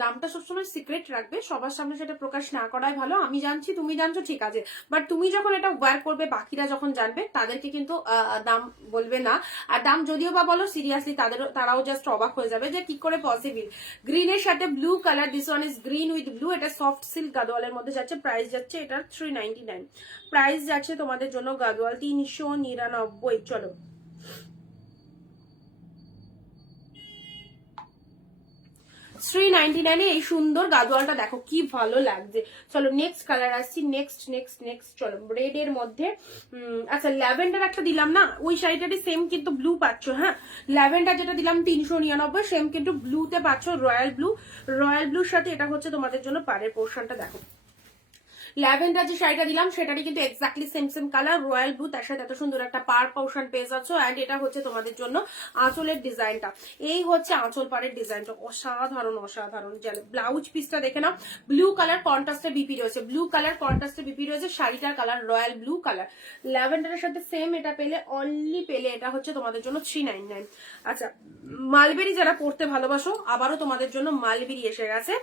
দামটা সবসময় সিক্রেট রাখবে, সবার সামনে সেটা প্রকাশ না করাই ভালো। আমি জানছি, তুমি জানছো, ঠিক আছে, বাট তুমি যখন এটা ওয়্যার করবে, বাকিরা যখন জানবে, তাদেরকে কিন্তু দাম বলবে না। আর দাম যদিও বা বলো, সিরিয়াসলি তারাও জাস্ট অবাক হয়ে যাবে যে কি করে পসিবল। গ্রিনের সাথে blue colour, this one is green with blue. এটা সফট সিল্ক গাদোয়ালের মধ্যে যাচ্ছে, প্রাইস যাচ্ছে এটার 399, প্রাইস যাচ্ছে তোমাদের জন্য গাদোয়াল 399। চলো 399 এই সুন্দর গাদোয়ালটা দেখো কি ভালো লাগছে। চলো নেক্সট কালার আসছি, নেক্সট নেক্সট নেক্সট চলো রেড এর মধ্যে। আচ্ছা ল্যাভেন্ডার একটা দিলাম না, ওই শাড়িটারই সেম কিন্তু ব্লু পাচ্ছ। হ্যাঁ ল্যাভেন্ডার যেটা দিলাম 399, সেম কিন্তু ব্লুতে পাচ্ছ, রয়্যাল ব্লু। রয়্যাল ব্লুর সাথে এটা হচ্ছে তোমাদের জন্য পাড়ের পোর্শনটা দেখো। ল্যাভেন্ডার যে শাড়িটা দিলাম সেটারই কিন্তু exactly same same colour, royal blue, তার সাথে এত সুন্দর একটা পার পোর্শন পেয়ে যাচ্ছ। অ্যান্ড এটা হচ্ছে তোমাদের জন্য আঁচলের ডিজাইনটা, এই হচ্ছে আঁচল পাড়ের ডিজাইনটা, অসাধারণ অসাধারণ। ব্লাউজ পিসটা দেখে নাও, ব্লু কালার কন্ট্রাস্টে বিপি রয়েছে, ব্লু কালার কন্ট্রাস্টে বিপি রয়েছে, শাড়িটার কালার রয়্যাল ব্লু কালার। ল্যাভেন্ডারের সাথে সেম এটা পেলে, অনলি পেলে এটা হচ্ছে তোমাদের জন্য 399। আচ্ছা মালবেরি যারা পড়তে ভালোবাসো, আবারও তোমাদের জন্য মালবেরি এসে গেছে,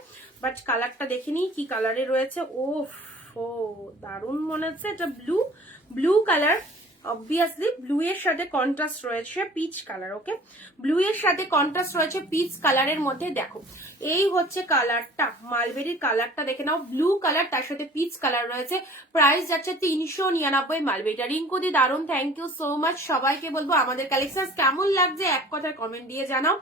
বাট কালারটা দেখিনি কি কালারে রয়েছে। ও দারুণ মনে হচ্ছে, এটা blue, blue colour. Obviously blue এর সাথে কন্ট্রাস্ট রয়েছে পিচ কালার। ওকে ব্লু এর সাথে কন্ট্রাস্ট রয়েছে পিচ কালারের মধ্যে। দেখো এই হচ্ছে কালারটা, মালবেরির কালারটা দেখে নাও, ব্লু কালার তার সাথে পিচ কালার রয়েছে। প্রাইস যাচ্ছে 399। মালবেরিটা রিঙ্কুদি দারুণ, থ্যাংক ইউ সো মাচ। সবাইকে বলবো আমাদের কালেকশন কেমন লাগছে এক কথায় কমেন্ট দিয়ে জানাও।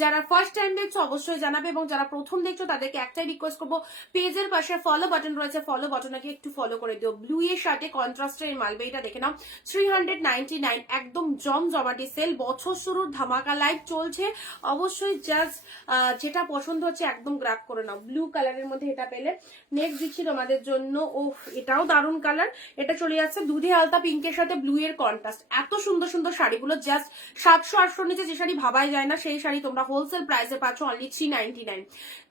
যারা ফার্স্ট টাইম দেখছো অবশ্যই জানাবে, এবং যারা প্রথম দেখছো তাদেরকে একটাই রিকোয়েস্ট করবো, পেজের পাশে ফলো বাটন রয়েছে, ফলো বাটনটাকে একটু ফলো করে দিও। ব্লু এর সাথে কন্ট্রাস্টের মালবেরিটা দেখে নাও, 399, একদম জমজমাটি সেল, বছর শুরুর ধামাকা লাইভ চলছে। অবশ্যই জাস্ট যেটা পছন্দ হচ্ছে একদম গ্র্যাব করে নাও। ব্লু কালারের মধ্যে এটা পেলে। নেক্সট দিচ্ছি তোমাদের জন্য, ও এটাও দারুণ কালার, এটা চলে যাচ্ছে দুধে আলতা পিঙ্কের সাথে ব্লু এর কন্ট্রাস্ট। এত সুন্দর সুন্দর শাড়িগুলো, জাস্ট 700-800 নিচে যে শাড়ি ভাবাই যায় না, সেই শাড়ি তোমরা হোলসেল প্রাইসে পাচ্ছ অনলি 399।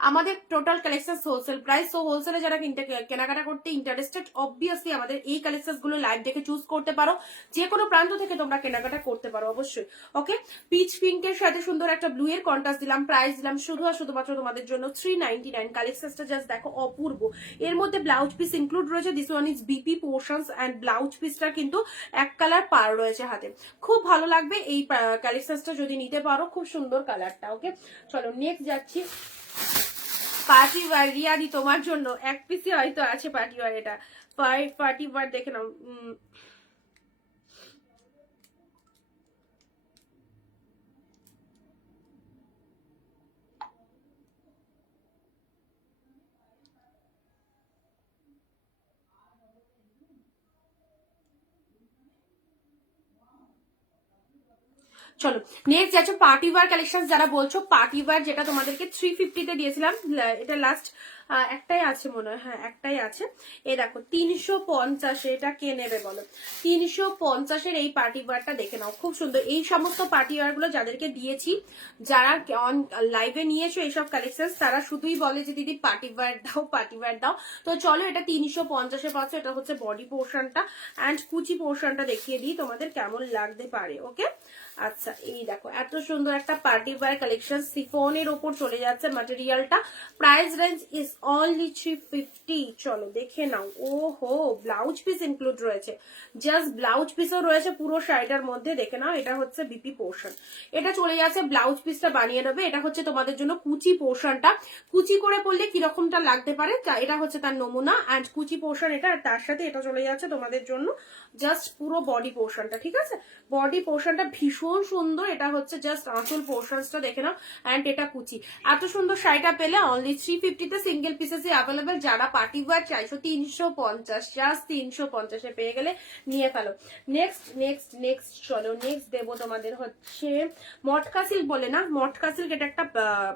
আমাদের total collection wholesale price, so হোলসেলে যারা কেনাকাটা করতে ইন্টারেস্টেড, অবভিয়াসলি আমাদের এই কালেকশন গুলো লাইভ দেখে চুজ করতে পারো, যে কোনো প্রান্ত থেকে তোমরা কেনাকাটা করতে পারো অবশ্যই। ওকে পিচ পিঙ্কের সাথে সুন্দর একটা ব্লু এর কন্ট্রাস্ট দিলাম, প্রাইস দিলাম শুধু আর শুধুমাত্র তোমাদের জন্য 399। কালেকশনটা জাস্ট দেখো অপূর্ব, এর মধ্যে ব্লাউজ পিস ইনক্লুড রয়েছে, this one is BP portions, and blouse পিসটা কিন্তু এক কালার পার রয়েছে হাতে, খুব ভালো লাগবে এই কালেকশনটা যদি নিতে পারো, খুব সুন্দর কালারটা। ওকে চলো নেক্সট যাচ্ছি, পার্টি ওয়ার। রিয়াদি তোমার জন্য এক পিসি হয়তো আছে পার্টি ওয়ার, এটা পার্টি ওয়ার দেখে নাও। চলো নেক্সট যাচ্ছে পার্টি ওয়্যার কালেকশন। যারা বলছো পার্টি ওয়্যার, যেটা তোমাদেরকে 350-তে দিয়েছিলাম, এটা লাস্ট একটাই আছে মনে হয়, হ্যাঁ একটাই আছে। এই দেখো 350, এটা কে নেবে বলো? 350-এর এই পার্টি ওয়্যারটা দেখে নাও, খুব সুন্দর। এই সমস্ত পার্টি ওয়্যার গুলো যাদেরকে দিয়েছি, যারা অন লাইভে নিয়েছো এইসব কালেকশন, তারা শুধুই বলে যে দিদি পার্টি ওয়্যার দাও, পার্টি ওয়্যার দাও। তো চলো এটা 350-এ পাচ্ছ। এটা হচ্ছে বডি পোর্শনটা, অ্যান্ড কুচি পোর্শনটা দেখিয়ে দিই তোমাদের কেমন লাগতে পারে। ওকে, আচ্ছা এই দেখো এত সুন্দর একটা পার্টি ওয়্যার কালেকশন, সিফনের ওপর চলে যাচ্ছে ম্যাটেরিয়ালটা। Price range is only 350। চলো দেখে নাও। ও হো, ব্লাউজ পিস ইনক্লুড রয়েছে, জাস্ট ব্লাউজ পিসও রয়েছে পুরো শাড়িটার মধ্যে। দেখে নাও, এটা হচ্ছে বিপি পোর্শন, এটা চলে যাচ্ছে ব্লাউজ পিসটা বানিয়ে নেবে। এটা হচ্ছে তোমাদের জন্য কুচি পোর্শনটা, কুচি করে পড়লে কিরকমটা লাগতে পারে, এটা হচ্ছে তার নমুনা। অ্যান্ড কুচি পোর্শন এটা, তার সাথে এটা চলে যাচ্ছে তোমাদের জন্য জাস্ট পুরো বডি পোর্শনটা। ঠিক আছে, বডি পোর্শনটা ভীষণ সুন্দর। এটা হচ্ছে জাস্ট আঁচল পোর্শনসটা দেখে নাও, অ্যান্ড এটা কুচি। এত সুন্দর শাড়িটা পেলে অনলি 350-তে সিঙ্গেল পিসেসই অ্যাভেলেবেল। যারা পার্টি ওয়্যার চাইছো 350, জাস্ট 350-এ পেয়ে গেলে নিয়ে ফেলো। নেক্সট নেক্সট নেক্সট চলো নেক্সট দেবো তোমাদের হচ্ছে মটকা সিল্ক বলে না, মটকা সিল্ক। এটা একটা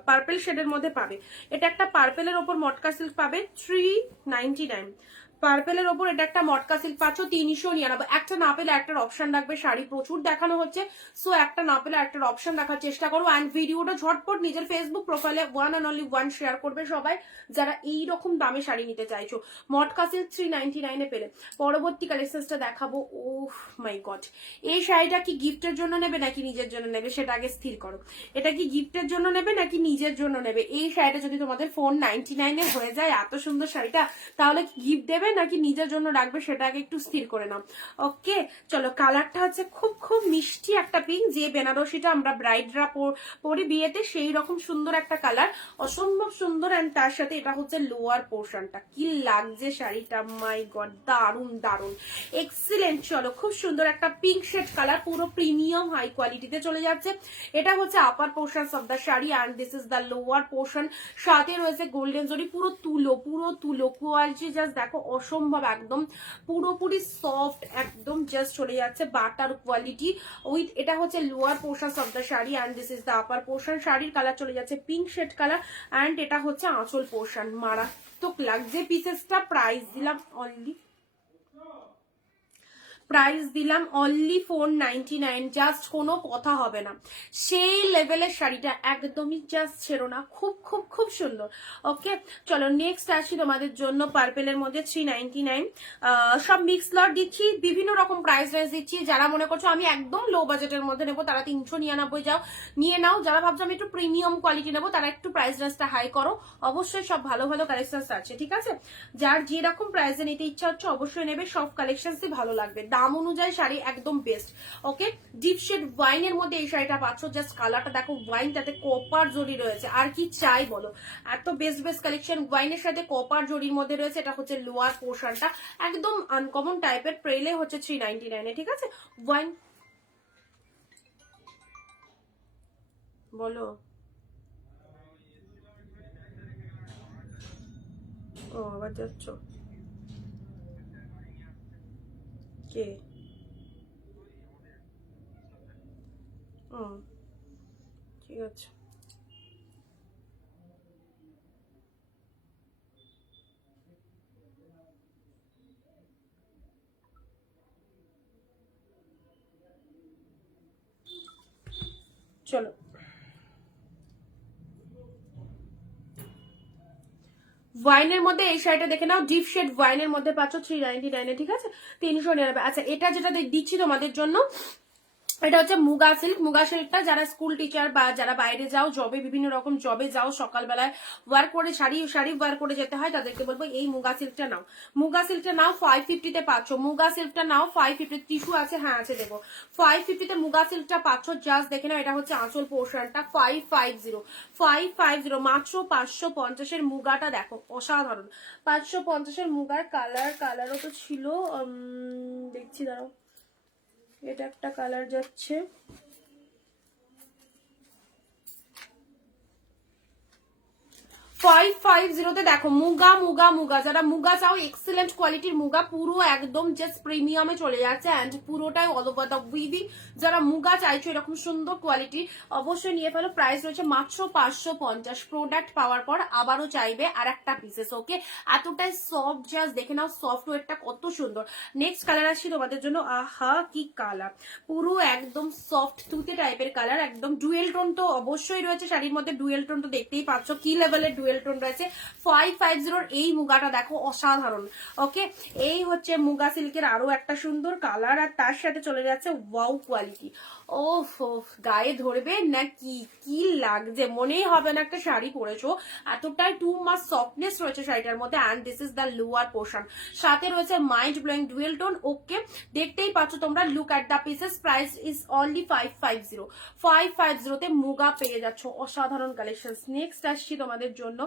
পার্পেল শেডের মধ্যে পাবে, এটা একটা পার্পেলের ওপর মটকা সিল্ক পাবে 399। পার্পেলের ওপর এটা একটা মটকা সিল্ক পাচ্ছ 399। একটা না পেলে একটার অপশন রাখবে, শাড়ি প্রচুর দেখানো হচ্ছে, সো একটা না পেলে একটার অপশন রাখার চেষ্টা করো। অ্যান্ড ভিডিওটা ঝটপট নিজের ফেসবুক প্রোফাইলে 1 and only 1 শেয়ার করবে সবাই, যারা এইরকম দামে শাড়ি নিতে চাইছো। মটকা সিল্ক 399-এ পেলে। পরবর্তী কালেকশনটা দেখাবো। ও মাই গড, এই শাড়িটা কি গিফটের জন্য নেবে নাকি নিজের জন্য নেবে সেটা আগে স্থির করো। এটা কি গিফটের জন্য নেবে নাকি নিজের জন্য নেবে? এই শাড়িটা যদি তোমাদের 499-এ হয়ে যায়, এত সুন্দর শাড়িটা, তাহলে কি গিফট দেবে নাকি নিজের জন্য রাখবে সেটা আগে একটু স্থির করে নাও। ওকে চলো, কালারটা হচ্ছে খুব খুব মিষ্টি একটা পিঙ্ক, যে বেনারসিটা আমরা ব্রাইডরা পরি বিয়েতে, সেই রকম সুন্দর একটা কালার, অসম্ভব সুন্দর। অ্যান্ড তার সাথে এটা হচ্ছে লোয়ার পোর্শনটা, কি লাগছে শাড়িটা, মাই গড, দারুন দারুন, এক্সিলেন্ট। চলো খুব সুন্দর একটা পিঙ্ক শেড কালার, পুরো প্রিমিয়াম হাই কোয়ালিটিতে চলে যাচ্ছে। এটা হচ্ছে আপার portion of the sari, and this is the lower portion. সাথে রয়েছে গোল্ডেন জরি, পুরো তুলো কোয়ালিটি জাস্ট দেখো, অসম্ভব, একদম পুরোপুরি সফট, একদম জাস্ট চলে যাচ্ছে বাটার কোয়ালিটি উইথ। এটা হচ্ছে lower portion of the sari, and this is the upper portion. শাড়ির কালার চলে যাচ্ছে পিঙ্ক শেড কালার, অ্যান্ড এটা হচ্ছে আঁচল পোর্শন। মারাত্মক লাগছে পিসেসটা। প্রাইস দিলাম অনলি 499, জাস্ট কোনো কথা হবে না, সেই লেভেলের শাড়িটা একদমই জাস্ট ছেড়ো না, খুব খুব খুব সুন্দর। ওকে চলো নেক্সট আসি তোমাদের জন্য পার্পেলের মধ্যে 399। সব মিক্স লট দিচ্ছি, বিভিন্ন রকম প্রাইস রেঞ্জ দিচ্ছি। যারা মনে করছো আমি একদম লো বাজেটের মধ্যে নেবো, তারা 399 নিয়ে নাও। যারা ভাবছো আমি একটু প্রিমিয়াম কোয়ালিটি নেবো, তারা একটু প্রাইস রেঞ্জটা হাই করো। অবশ্যই সব ভালো ভালো কালেকশন আছে, ঠিক আছে? যার যেরকম প্রাইসে নিতে ইচ্ছা হচ্ছে অবশ্যই নেবে, সব কালেকশনসই ভালো লাগবে, দাম অনুযায়ী শাড়ি একদম বেস্ট। ওকে, ডিপ শেড ওয়াইনের মধ্যে এই শাড়িটা পাচ্ছ, জাস্ট কালারটা দেখো, ওয়াইন, তাতে কপার জরি রয়েছে, আর কি চাই বলো? এত বেস্ট বেস্ট কালেকশন ওয়াইনের সাথে কপার জরির মধ্যে রয়েছে। এটা হচ্ছে লোয়ার পোর্শনটা, একদম আনকমন টাইপের, প্রেলে হচ্ছে 399-এ, ঠিক আছে? ওয়াইন বলো। ও আবার যাচ্ছ কে? ঠিক আছে, চলো ওয়াইনের মধ্যে এই শাড়িটা দেখে নাও, ডিপ শেড ওয়াইনের মধ্যে পাচ্ছ 399-এ, ঠিক আছে? 399। আচ্ছা এটা যেটা দিচ্ছি তোমাদের জন্য, এটা হচ্ছে মুগা সিল্ক। মুগা সিল্কটা যারা স্কুল টিচার বা যারা বাইরে যাও, জবে, বিভিন্ন রকম জবে যাও, সকালবেলায় ওয়ার করে শাড়ি ওয়ার করে যেতে হয়, তাদেরকে বলবো এই মুগা সিল্কটা নাও। মুগা সিল্কটা নাও, 550-তে পাচ্ছ। মুগা সিল্কটা নাও 550। টিস্যু আছে? হ্যাঁ আছে, দেবো। 550-তে মুগা সিল্কটা পাচ্ছ, জাস্ট দেখে নাও। এটা হচ্ছে আঁচল পোর্শনটা, 550 মাত্র 550-এর মুগাটা দেখো, অসাধারণ। 550-এর মুগার কালারও তো ছিল, দেখছি দাঁড়াও, এটা একটা কালার যাচ্ছে, 550 তে দেখো মুগা মুগা মুগা, যারা মুগা চাও এক্সেলেন্ট কোয়ালিটির মুগা, পুরো একদম জাস্ট প্রিমিয়ামে চলে যাচ্ছে এন্ড পুরোটাই অল ওভার দ্য উইভি। যারা মুগা চাইছো এরকম সুন্দর কোয়ালিটি অবশ্যই নিয়ে ফেলো। প্রাইস রয়েছে মাত্র 550। প্রোডাক্ট পাওয়ার পর আবারও চাইবে আর একটা পিসেস। ওকে, এতটাই সফট, জাস্ট দেখে নাও সফটওয়্যারটা কত সুন্দর। নেক্সট কালার আসছি তোমাদের জন্য, আহা কি কালার, পুরো একদম সফট তুতে টাইপের কালার, একদম ডুয়েল টোন তো অবশ্যই রয়েছে শাড়ির মধ্যে, ডুয়েল টোন তো দেখতেই পাচ্ছ কি লেভেলের ডুয়েল টোন রয়েছে। 550 এই মুগাটা দেখো অসাধারণ। ওকে, এই হচ্ছে মুগা সিল্কের আরো একটা সুন্দর কালার, আর তার সাথে চলে যাচ্ছে ওয়াও কোয়ালিটি। ওফ ওফ, গায়ে ধরবে না কি, কি লাগছে, মনেই হবে না একটা শাড়ি পরেছো, এতটাই টু মাস সফটনেস রয়েছে শাড়িটার মধ্যে। And this is the lower portion, সাথে রয়েছে mind blowing dual tone. Okay, দেখতেই পাচ্ছ তোমরা, look at the pieces. Price is only 550। 550 তে মুগা পেয়ে যাচ্ছ, অসাধারণ কালেকশন। নেক্সট আসছি তোমাদের জন্য,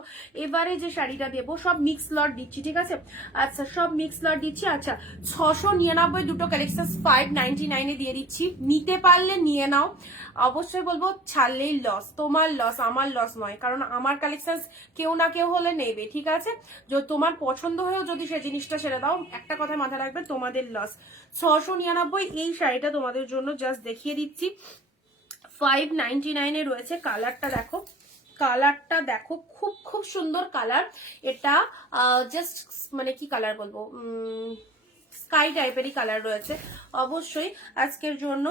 এবারে যে শাড়িটা দেবো সব মিক্স লট দিচ্ছি, ঠিক আছে? আচ্ছা, সব মিক্স লট দিচ্ছি। আচ্ছা, 699 দুটো কালেকশন 599 এ দিয়ে দিচ্ছি, নিতে পারলে নিয়ে নাও। অবশ্যই বলবো ছাড়লেই লস, তোমার লস, আমার লস নয়, কারণ আমার কালেকশন কেউ না কেউ হলে নেবে, ঠিক আছে? যদি তোমার পছন্দ হয়েও যদি সে জিনিসটা ছেড়ে দাও, একটা কথা মাথায় রাখবে, তোমাদের লস। 699 এই শাড়িটা তোমাদের জন্য জাস্ট দেখিয়ে দিচ্ছি, 599 এ রয়েছে। কালারটা দেখো, কালারটা দেখো, খুব খুব সুন্দর কালার এটা। জাস্ট মানে কি কালার বলবো, স্কাই টাইপেরই কালার রয়েছে। অবশ্যই আজকের জন্য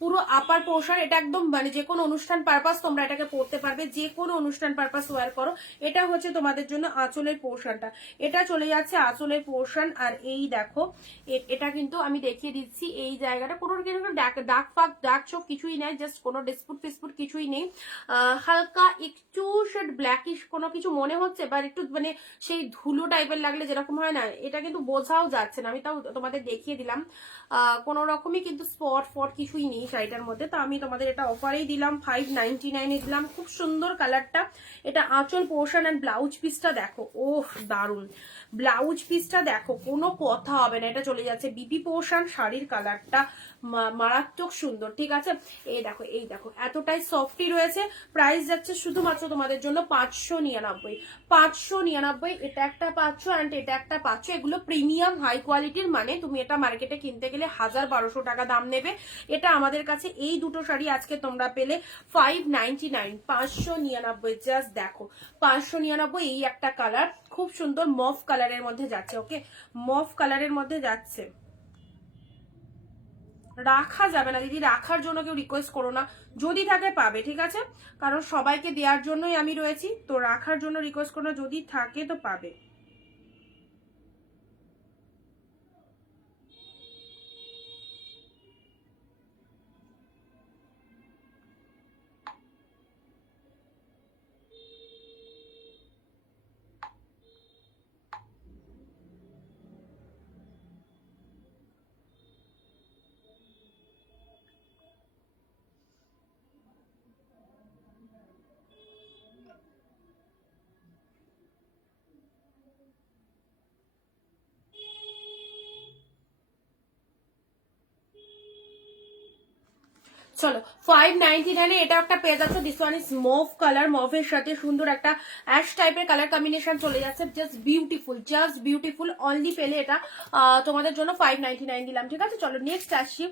পুরো আপার পোর্শন, এটা একদম মানে যে কোনো অনুষ্ঠান পারপাস তোমরা এটাকে পরতে পারবে, যে কোনো অনুষ্ঠান পারপাস ওয়্যার করো। এটা হচ্ছে তোমাদের জন্য আঁচলের পোর্শনটা, এটা চলে যাচ্ছে আঁচলের পোর্শন। আর এই দেখো, এটা কিন্তু আমি দেখিয়ে দিচ্ছি, এই জায়গাটা কোনো কিন্তু দাগ ফাগ দাগ চোখ কিছুই নেই, জাস্ট কোনো ডিসপুট ফিসপুট কিছুই নেই। হালকা একটু শেড ব্ল্যাকিশ কোনো কিছু মনে হচ্ছে, বা একটু মানে সেই ধুলো টাইপের লাগলে যেরকম হয় না, এটা কিন্তু বোঝাও যাচ্ছে না, আমি তাও তোমাদের দেখিয়ে দিলাম। কোনো রকমই কিন্তু স্পট ফট কিছুই নেই শাড়িটার মধ্যে। তো আমি তোমাদের এটা অফারেই দিলাম, 599 এ দিলাম। খুব সুন্দর কালারটা, এটা আঁচল পোর্শন। এন্ড ব্লাউজ পিসটা দেখো, ওহ দারুন, ব্লাউজ পিসটা দেখো, কোনো কথা হবে না, এটা চলে যাচ্ছে বিপি পোর্শন। শাড়ির কালারটা মারাত্মক সুন্দর, ঠিক আছে? এই দেখো, এই দেখো, এতটাই সফটি রয়েছে। প্রাইস যাচ্ছে শুধুমাত্র তোমাদের জন্য 599। 599 এটা একটা পাচ্ছ, অ্যান্ড এটা একটা পাচ্ছ। এগুলো প্রিমিয়াম হাই কোয়ালিটির, মানে তুমি এটা মার্কেটে কিনতে গেলে 1000-1200 টাকা দাম নেবে। এটা আমাদের কাছে এই দুটো শাড়ি আজকে তোমরা পেলে 599, 599। জাস্ট দেখো, 599। এই একটা কালার খুব সুন্দর মফ কালারের মধ্যে যাচ্ছে। ওকে, মফ কালারের মধ্যে যাচ্ছে, রাখা যাবে না দিদি, রাখার জন্য কেউ রিকোয়েস্ট করো না, যদি থাকে পাবে, ঠিক আছে? কারণ সবাইকে দেওয়ার জন্যই আমি রয়েছি, তো রাখার জন্য রিকোয়েস্ট করো না, যদি থাকে তো পাবে। চলো, 599 এটা একটা পেয়ে যাচ্ছে। This one is mauve colour, মভের সাথে সুন্দর একটা অ্যাশ টাইপের কালার কম্বিনেশন চলে যাচ্ছে। Just beautiful, just beautiful. Only পেলে এটা তোমাদের জন্য 599 দিলাম, ঠিক আছে? চলো নেক্সট আসছি,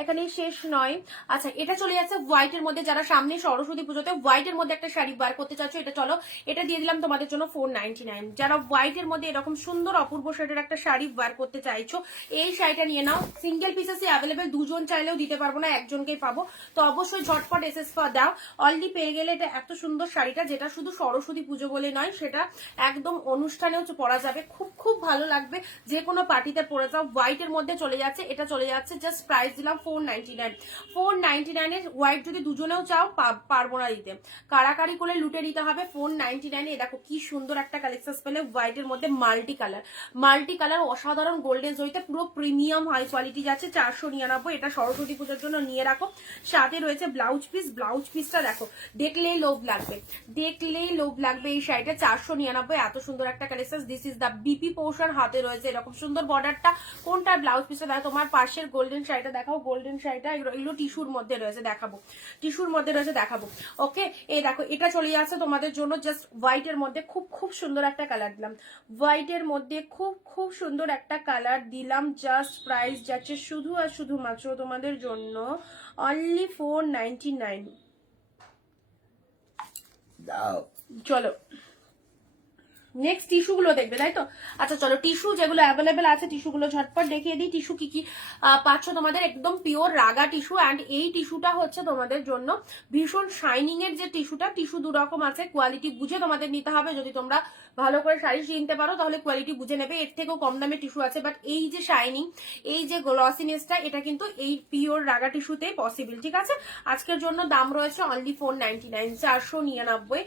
এখানে শেষ নয়। আচ্ছা, এটা চলে যাচ্ছে হোয়াইটের মধ্যে। যারা সামনে সরস্বতী পুজোতে হোয়াইটের মধ্যে একটা শাড়ি বার করতে চাচ্ছ, এটা চলো, এটা দিয়ে দিলাম তোমাদের জন্য 499। যারা হোয়াইটের মধ্যে এরকম সুন্দর অপূর্ব শেডের একটা শাড়ি বার করতে চাইছো, এই শাড়িটা নিয়ে নাও। সিঙ্গেল পিসেসই অ্যাভেলেবেল, দুজন চাইলেও দিতে পারবো না, একজনকেই পাবো। তো অবশ্যই ঝটপট এসএস দাও, অলরেডি পেয়ে গেলে এটা এত সুন্দর শাড়িটা, যেটা শুধু সরস্বতী পুজো বলে নয়, সেটা একদম অনুষ্ঠানেও পরা যাবে, খুব খুব ভালো লাগবে, যে কোনো পার্টিতে পরে যাও। হোয়াইটের মধ্যে চলে যাচ্ছে, এটা চলে যাচ্ছে, জাস্ট প্রাইস দিলাম 499। 499 এর হোয়াইট যদি দুজনেও চাও পারবো না দিতে, কারাকারি করে লুটে নিতে হবে। 499 এ দেখো কি সুন্দর একটা কালেকশন পেলে হোয়াইটের মধ্যে, মাল্টি কালার, মাল্টি কালার, অসাধারণ গোল্ডেন জরিতে পুরো প্রিমিয়াম হাই কোয়ালিটি যাচ্ছে। 499। এটা সরস্বতী পুজোর জন্য নিয়ে রাখো, সাথে রয়েছে ব্লাউজ পিস। ব্লাউজ পিসটা দেখো, দেখলেই লোভ লাগবে, দেখলেই লোভ লাগবে এই শাড়িটা। 499, এত সুন্দর একটা collection. This is the BP portion, হাতে রয়েছে এরকম সুন্দর বর্ডারটা। কোনটা ব্লাউজ পিসটা দেখো, তোমার পাশের গোল্ডেন শাড়িটা দেখাও, গোল্ডেন শাড়িটা এগুলো টিস্যুর মধ্যে রয়েছে, দেখাবো টিস্যুর মধ্যে রয়েছে, দেখাবো। ওকে, এই দেখো এটা চলে যাচ্ছে তোমাদের জন্য জাস্ট হোয়াইটের মধ্যে, খুব সুন্দর একটা কালার দিলাম, হোয়াইটের মধ্যে খুব সুন্দর একটা কালার দিলাম। জাস্ট প্রাইস যাচ্ছে শুধু আর শুধুমাত্র তোমাদের জন্য অনলি 499। চলো নেক্সট টিস্যু গুলো দেখবে, তাই তো? আচ্ছা চলো, টিস্যু যেগুলো অ্যাভেলেবেল আছে টিস্যু গুলো ঝটপট দেখিয়ে দিই। টিস্যু কি কি পাচ্ছ তোমাদের, একদম পিওর রাগা টিস্যু। অ্যান্ড এই টিস্যুটা হচ্ছে তোমাদের জন্য ভীষণ শাইনিং এর যে টিস্যুটা, টিস্যু দু রকম আছে, কোয়ালিটি বুঝে তোমাদের নিতে হবে। যদি তোমরা ভালো করে শাড়ি কিনতে পারো তাহলে কোয়ালিটি বুঝে নেবে। এর থেকেও কম দামে টিস্যু আছে, বাট এই যে শাইনিং, এই যে গ্লসিনেসটা, এটা কিন্তু এই পিওর রাগা টিস্যুতেই পসিবল, ঠিক আছে? আজকের জন্য দাম রয়েছে অনলি 499, 499।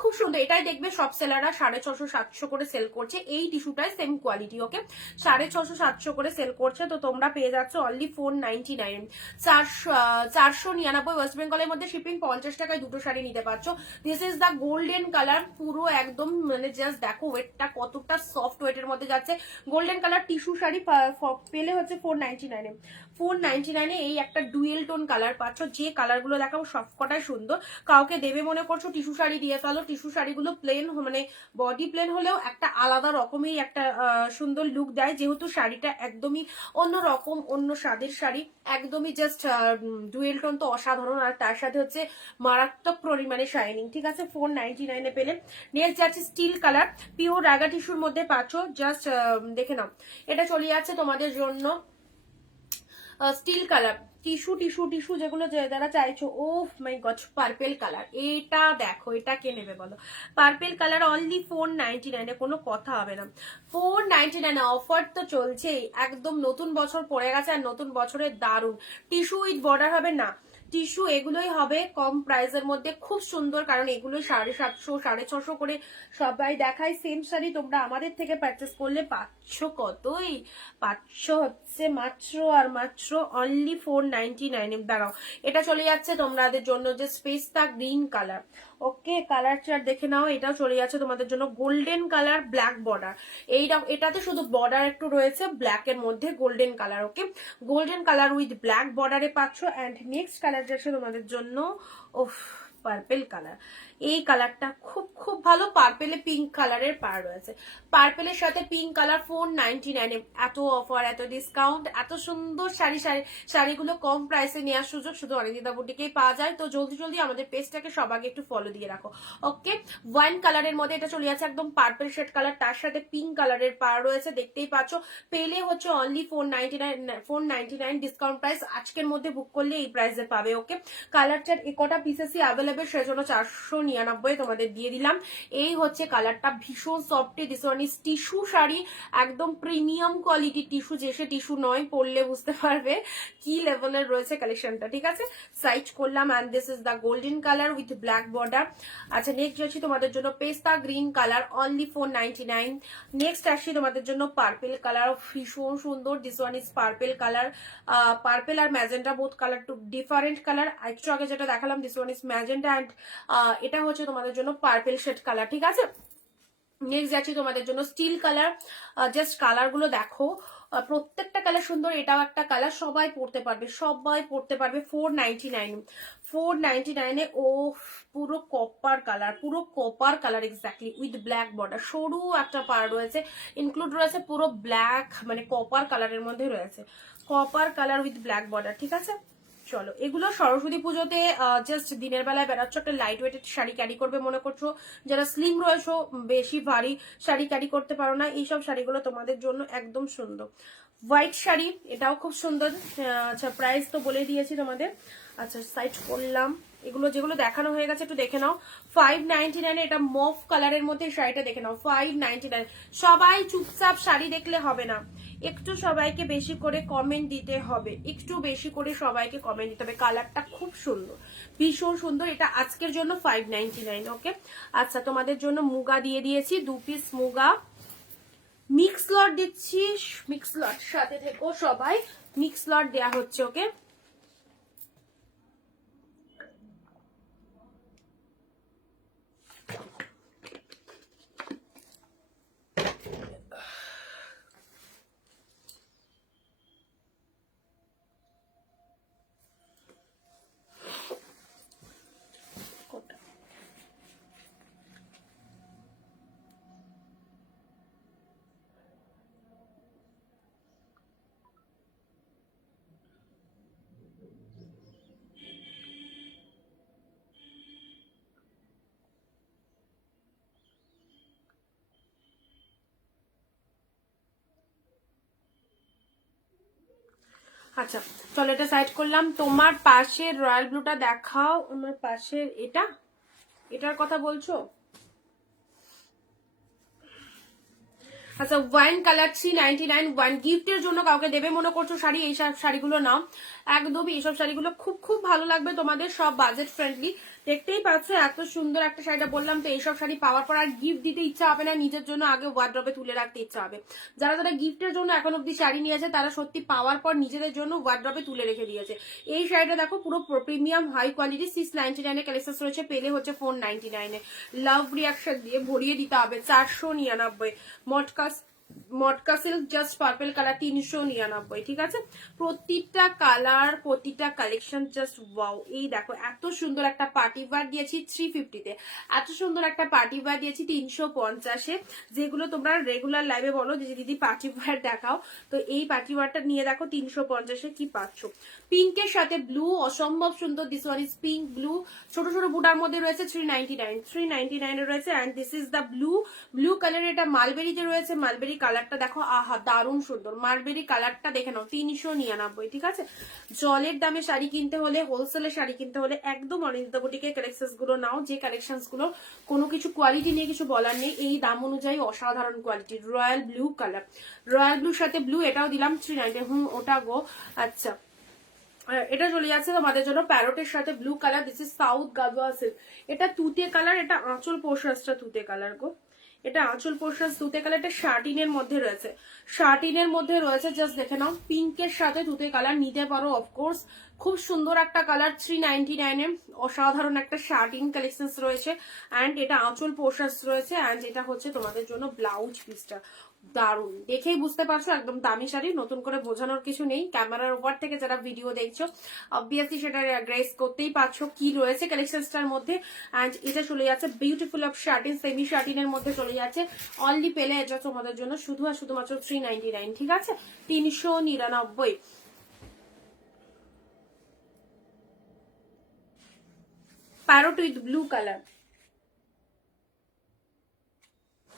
খুব সুন্দর। এটাই দেখবে সব সেলাররা 650-700 করে সেল করছে। এই টিস্যুটাই সেম কোয়ালিটি, ওকে? 650-700 করে সেল করছে, তো তোমরা পেয়ে যাচ্ছ অনলি 499। 499 ওয়েস্ট বেঙ্গলের মধ্যে শিপিং, 50 টাকায় দুটো শাড়ি নিতে পারছো। This is the golden colour, পুরো একদম মানে জাস্ট দেখো ওয়েটটা কতটা সফট ওয়েটের মধ্যে যাচ্ছে। গোল্ডেন কালার টিস্যু শাড়ি পেলে হচ্ছে 499 এ। 499 এ এই একটা ডুয়েল টোন কালার পাচ্ছ। যে কালার গুলো দেখাবো সবকটাই সুন্দর। কাউকে দেবে মনে করছো টিস্যু শাড়ি দিয়ে ফেলো। টিস্যু শাড়িগুলো প্লেন, মানে বডি প্লেন হলেও একটা আলাদা রকমের একটা সুন্দর লুক দেয়, যেহেতু শাড়িটা একদমই অন্য রকম, অন্য স্বাদের শাড়ি, একদমই জাস্ট ডুয়েল টোন তো অসাধারণ। আর তার সাথে হচ্ছে মারাত্মক পরিমাণে শাইনিং, ঠিক আছে? 499 এ পেলে। নেক্সট যাচ্ছে স্টিল কালার, পিওর রাগা টিস্যুর মধ্যে পাচ্ছ। জাস্ট দেখে নাও, এটা চলে যাচ্ছে তোমাদের জন্য স্টিল কালার, টিস্যু যেগুলো যারা চাইছো। ও মাই গড, পার্পেল কালার, এটা দেখো, এটা কে নেবে বলো? পার্পেল কালার অনলি 499 এ, কোনো কথা হবে না। 499 অফার তো চলছেই, একদম নতুন বছর পড়ে গেছে, আর নতুন বছরের দারুন টিস্যু উইথ বর্ডার হবে না, টিস্যু এগুলোই হবে কম প্রাইসের মধ্যে, খুব সুন্দর। কারণ এগুলো 750, 650 করে সবাই দেখায়। সেম শাড়ি তোমরা আমাদের থেকে পারচেস করলে পাচ্ছ কতই, পাচ্ছ হচ্ছে মাত্র আর মাত্র অনলি 499। দাঁড়াও, এটা চলে যাচ্ছে তোমাদের জন্য যে স্পেসটা গ্রিন কালার, ওকে? কালার চার্ট দেখে নাও, এটাও চলে যাচ্ছে তোমাদের জন্য গোল্ডেন কালার, ব্ল্যাক বর্ডার। এটাতে শুধু বর্ডার একটু রয়েছে ব্ল্যাক এর মধ্যে, golden colour, okay? Golden colour with black বর্ডারে পাচ্ছ। অ্যান্ড নেক্সট কালার যাচ্ছে তোমাদের জন্য পার্পেল কালার। এই কালারটা খুব ভালো, পার্পেলে পিঙ্ক কালারের পার রয়েছে। পার্পেলের সাথে পিঙ্ক কালার 499 এ। এত অফার, এত ডিসকাউন্ট, এত সুন্দর শাড়িগুলো কম প্রাইসে নেওয়ার সুযোগ শুধু অনিন্দিতা বুটিকেই পাওয়া যায়। তো জলদি আমাদের পেজটাকে সবাইকে একটু ফলো দিয়ে রাখো, ওকে? ওয়াইন কালারের মধ্যে এটা চলে যাচ্ছে একদম পার্পেল শেড কালার, তার সাথে পিঙ্ক কালারের পার রয়েছে, দেখতেই পাচ্ছ। পেলে হচ্ছে অনলি 499 ডিসকাউন্ট প্রাইস। আজকের মধ্যে বুক করলে এই প্রাইসে পাবে, ওকে? কালার চার্ট একটা পিসেসই অ্যাভেলেবেল, সেজন্য 499 তোমাদের দিয়ে দিলাম। এই হচ্ছে কালারটা, ভীষণ soft. This one is tissue sari, একদম প্রিমিয়াম কোয়ালিটি টিস্যু, যে সে টিস্যু নয়, পরলে বুঝতে পারবে কি লেভেলের রয়েছে কালেকশনটা, ঠিক আছে? সাইজ করলাম। And this is the golden colour with black border. আচ্ছা, নেক্সট যাচ্ছি তোমাদের জন্য পেস্তা গ্রিন কালার, অনলি 499। নেক্সট আসছি তোমাদের জন্য পার্পেল কালার, ভীষণ সুন্দর। This one is purple colour, purple আর magenta both colour two different colour. একটু আগে যেটা দেখালাম this one is magenta, and এটা হচ্ছে তোমাদের জন্য পার্পেল শেড কালার, ঠিক আছে? নেক্সট যাচ্ছি তোমাদের জন্য স্টিল কালার। জাস্ট কালার গুলো দেখো, প্রত্যেকটা কালার সুন্দর। এটাও একটা কালার, সবাই পড়তে পারবে, 499 এ। ও পুরো copper colour exactly, with black border, সরু একটা পার রয়েছে, ইনক্লুড রয়েছে পুরো ব্ল্যাক, মানে কপার কালারের মধ্যে রয়েছে, copper colour with black border, ঠিক আছে? চলো, এগুলো সরস্বতী পুজোতে জাস্ট দিনের বেলায় বেড়াচ্ছ, একটা লাইট ওয়েটেড শাড়ি ক্যারি করবে মনে করছো, যারা স্লিম রয়েছো, বেশি ভারী শাড়ি ক্যারি করতে পারো না, এইসব শাড়িগুলো তোমাদের জন্য একদম সুন্দর। হোয়াইট শাড়ি, এটাও খুব সুন্দর। আচ্ছা, প্রাইস তো বলে দিয়েছি তোমাদের। আচ্ছা, সাইড করলাম। এগুলো যেগুলো দেখানো হয়ে গেছে একটু দেখে নাও। 599 এটা মফ কালারের মধ্যে শাড়িটা দেখে নাও, 599। সবাই চুপচাপ শাড়ি দেখলে হবে না, একটু সবাইকে বেশি করে কমেন্ট দিতে হবে, একটু বেশি করে সবাইকে কমেন্ট দিতে হবে। কালারটা খুব সুন্দর, ভীষণ সুন্দর। এটা আজকের জন্য 599, ওকে? আচ্ছা, তোমাদের জন্য মুগা দিয়ে দিয়েছি, 2 পিস মুগা। মিক্স লট দিচ্ছি, মিক্স লট সাথে থেকো সবাই, মিক্স লট দেয়া হচ্ছে, ওকে? আচ্ছা চলো এটা সাইড করলাম। তোমার পাশের রয়্যাল ব্লুটা দেখাও। আমার পাশের এটার কথা বলছো? আচ্ছা ওয়াইন কালার 399 ওয়ান গিফটের জন্য কাউকে দেবে মনে করছো শাড়ি, এইসব শাড়িগুলো নাও একদমই। এইসব শাড়িগুলো খুব খুব ভালো লাগবে তোমাদের, সব বাজেট ফ্রেন্ডলি। দেখতেই পাচ্ছ এত সুন্দর একটা শাড়িটা, বললাম তো এইসব শাড়ি পাওয়ার পর আর গিফট দিতে ইচ্ছা হবে না, নিজের জন্য আগে ওয়ার্ড্রবে তুলে রাখতে ইচ্ছা হবে। যারা যারা গিফটের জন্য এখন অব্দি শাড়ি নিয়েছে তারা সত্যি পাওয়ার পর নিজেদের জন্য ওয়ার্ড্রবে তুলে রেখে দিয়েছে। এই শাড়িটা দেখো পুরো premium high quality 699 a collection রয়েছে, পেলে হচ্ছে 499 এ। লাভ রিয়াকশন দিয়ে ভরিয়ে দিতে হবে 499। মটকা সিল্ক জাস্ট পার্পল কালার 399, ঠিক আছে। প্রতিটা কালার প্রতিটা কালেকশন জাস্ট ওয়াও। এই দেখো এত সুন্দর একটা পার্টি ওয়্যার দিয়েছি 350 তে, এত সুন্দর একটা পার্টি ওয়্যার দিয়েছি 350 এ, যেগুলো তোমরা রেগুলার লাইভে বলো যে দিদি পার্টি ওয়্যার দেখাও, তো এই পার্টি ওয়্যারটা নিয়ে দেখো 350 এ কি পাচ্ছ। পিঙ্কের সাথে ব্লু অসম্ভব সুন্দর, this one is pink blue, ছোট ছোট বুটার মধ্যে রয়েছে 399 এ রয়েছে। And this is the blue colour, এটা মালবেরিতে রয়েছে। মালবেরি কালারটা দেখো, আহা দারুণ সুন্দর। মালবেরি কালারটা দেখে নাও 399, ঠিক আছে। জলের দামে শাড়ি কিনতে হলে, হোলসেলে শাড়ি কিনতে হলে একদম অনিন্দিতা বুটিকের কালেকশন গুলো নাও, যে কালেকশন গুলো কোনো কিছু কোয়ালিটি নিয়ে কিছু বলার নেই, এই দাম অনুযায়ী অসাধারণ quality. Royal blue colour, royal ব্লুর সাথে ব্লু, এটাও দিলাম 390। ওটা গো। আচ্ছা এটা চলে যাচ্ছে তোমাদের জন্য প্যারোটের সাথে blue colour, this is south গাজোয়া সিল্ক। এটা তুতে কালার, এটা আঁচল পোর্শনটা তুতে কালার গো, এটা আঁচল পোর্শন তুতে কালার। এটা শার্টিনের মধ্যে রয়েছে, শার্টিনের মধ্যে রয়েছে, জাস্ট দেখে নাও। পিঙ্কের সাথে তুতে কালার নিতে পারো অফকোর্স, খুব সুন্দর একটা কালার 399 এ। অসাধারণ একটা শার্টিন কালেকশন রয়েছে। অ্যান্ড এটা আঁচল পোর্শন রয়েছে। অ্যান্ড এটা হচ্ছে তোমাদের জন্য ব্লাউজ পিসটা, দারুন। দেখেই বুঝতে পারছো একদম দামি শাড়ি, নতুন করে বোঝানোর কিছু নেই। ক্যামেরার উপর থেকে যারা ভিডিও দেখছো অবভিয়াসলি সেটা গ্রেস করতেই পারছো কি রয়েছে কালেকশনটার মধ্যে। অ্যান্ড এটা চলে যাচ্ছে বিউটিফুল অফ শার্টিন, সেমি শার্টিনের মধ্যে চলে যাচ্ছে। অনলি পেলে এটা তোমাদের জন্য শুধু আর শুধুমাত্র 399, ঠিক আছে, 399। প্যারোট উইথ ব্লু কালার,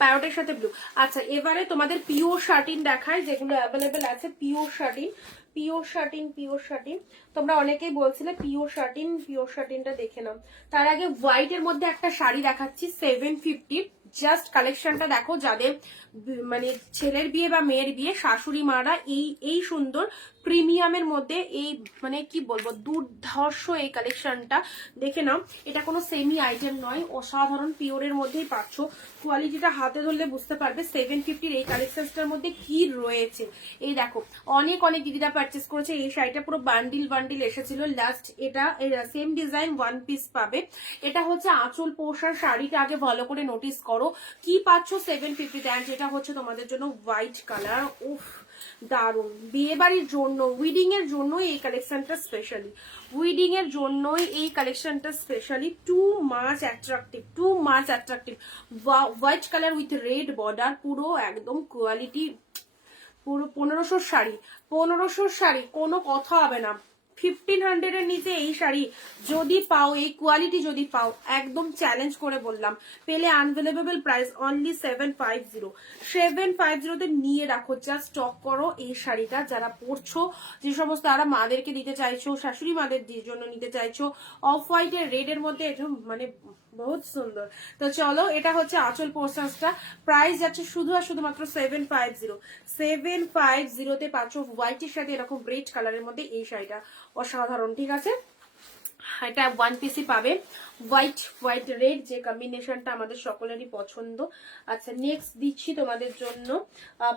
প্যারোটের সাথে ব্লু। আচ্ছা এবারে তোমাদের পিওর শার্টিন দেখায়, যেগুলো অ্যাভেলেবেল আছে। Pure satin, pure satin, pure satin, তোমরা অনেকেই বলছিলে পিওর শার্টিন, পিওর শার্টিনটা দেখে নাও। তার আগে হোয়াইট এর মধ্যে একটা শাড়ি দেখাচ্ছি 750। জাস্ট কালেকশনটা দেখো, যাদের মানে ছেলের বিয়ে বা মেয়ের বিয়ে, শাশুড়ি মারা এই সুন্দর প্রিমিয়ামের মধ্যে, এই মানে কি বলবো দুর্ধর্ষ এই কালেকশনটা দেখে নাও। এটা কোনো সেমি আইটেম নয়, অসাধারণ পিওরের মধ্যেই পাচ্ছ। কোয়ালিটিটা হাতে ধরলে বুঝতে পারবে 750 এই কালেকশনটার মধ্যে কি রয়েছে। এই দেখো অনেক অনেক দিদিরা পারচেস করেছে এই শাড়িটা, পুরো বান্ডিল বান্ডিল এসেছিল লাস্ট। এটা সেম ডিজাইন ওয়ান পিস পাবে। এটা হচ্ছে আঁচল পোষার শাড়িটা, আগে ভালো করে নোটিস করো কি পাচ্ছ 750। অ্যান্ড যেটা হচ্ছে তোমাদের জন্য হোয়াইট কালার, উফ দারুন। বিয়ে বাড়ির জন্য, উইডিং এর জন্য এই কালেকশনটা স্পেশালি, উইডিং এর জন্যই এই কালেকশনটা specially too much attractive, too much attractive. White colour with red border, পুরো একদম কোয়ালিটি, পুরো 1500 শাড়ি, 1500 শাড়ি, কোনো কথা হবে না। 1500 এর নিচে এই শাড়ি যদি পাও, এই কোয়ালিটি যদি পাও, একদম চ্যালেঞ্জ করে বললাম, পেলে আনভেলেবল প্রাইস অনলি 750। 750 তে নিয়ে রাখো, জাস্ট স্টক করো এই শাড়িটা। যারা পরছো, যে সমস্ত আরা মাদেরকে দিতে চাইছো, শাশুড়ি মাদের জন্য নিতে চাইছো, অফ হোয়াইট এর রেড এর মধ্যে, এটা মানে বহুত সুন্দর। তো চলো এটা হচ্ছে আঁচল পোর্শনটা, প্রাইস যাচ্ছে শুধু আর শুধুমাত্র 750। 750 তে পাচ্ছ হোয়াইটের সাথে এরকম রেড কালারের মধ্যে এই শাড়িটা, অসাধারণ, ঠিক আছে। এটা ওয়ান পিসই পাবে, হোয়াইট হোয়াইট রেড, যে কম্বিনেশনটা আমাদের সকলেরই পছন্দ। আচ্ছা নেক্সট দিচ্ছি তোমাদের জন্য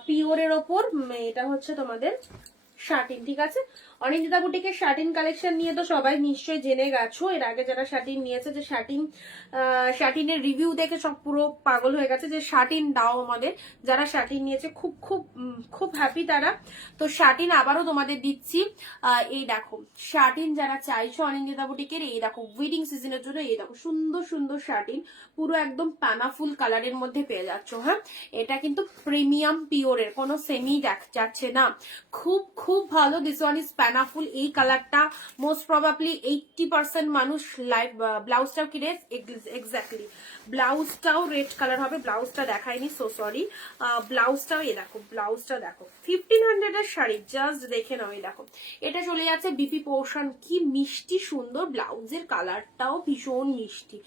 পিওরের ওপর, এটা হচ্ছে তোমাদের শার্টিন, ঠিক আছে। অনিন্দিতা বুটিকের শার্টিন কালেকশন নিয়ে তো সবাই নিশ্চয়ই জেনে গেছো। এর আগে যারা শার্টিন নিয়েছে, যে শার্টিনের রিভিউ দেখে সব পুরো পাগল হয়ে গেছে যে শার্টিন দাও আমাদের। যারা শার্টিন নিয়েছে খুব খুব খুব হ্যাপি তারা। তো শার্টিন আবারও তোমাদের দিচ্ছি। এই দেখো শার্টিন যারা চাইছো অনিন্দিতা বুটিকের, এই দেখো ওয়েডিং সিজনের জন্য এই দেখো সুন্দর সুন্দর শার্টিন, পুরো একদম পানাফুল কালারের মধ্যে পেয়ে যাচ্ছ। হ্যাঁ এটা কিন্তু প্রিমিয়াম পিওরের, কোনো সেমি যাচ্ছে না, খুব খুব ভালো। দিস ওয়ান ইজ প্যানাফুল। এই কালারটা মোস্ট প্রবাবলি 80% মানুষ লাইভ। ব্লাউজটাও কি রেড? এক্স্যাক্টলি, ব্লাউজটাও রেড কালার হবে। ব্লাউজটা দেখায়নি, সো সরি। ব্লাউজটাও এ দেখো, ব্লাউজটা দেখো 1500 এর শাড়ি, জাস্ট দেখে নাও। এই দেখো, এটা চলে যাচ্ছে বিপি পোর্শন। কি মিষ্টি সুন্দর, ব্লাউজের কালারটাও ভীষণ মিষ্টি।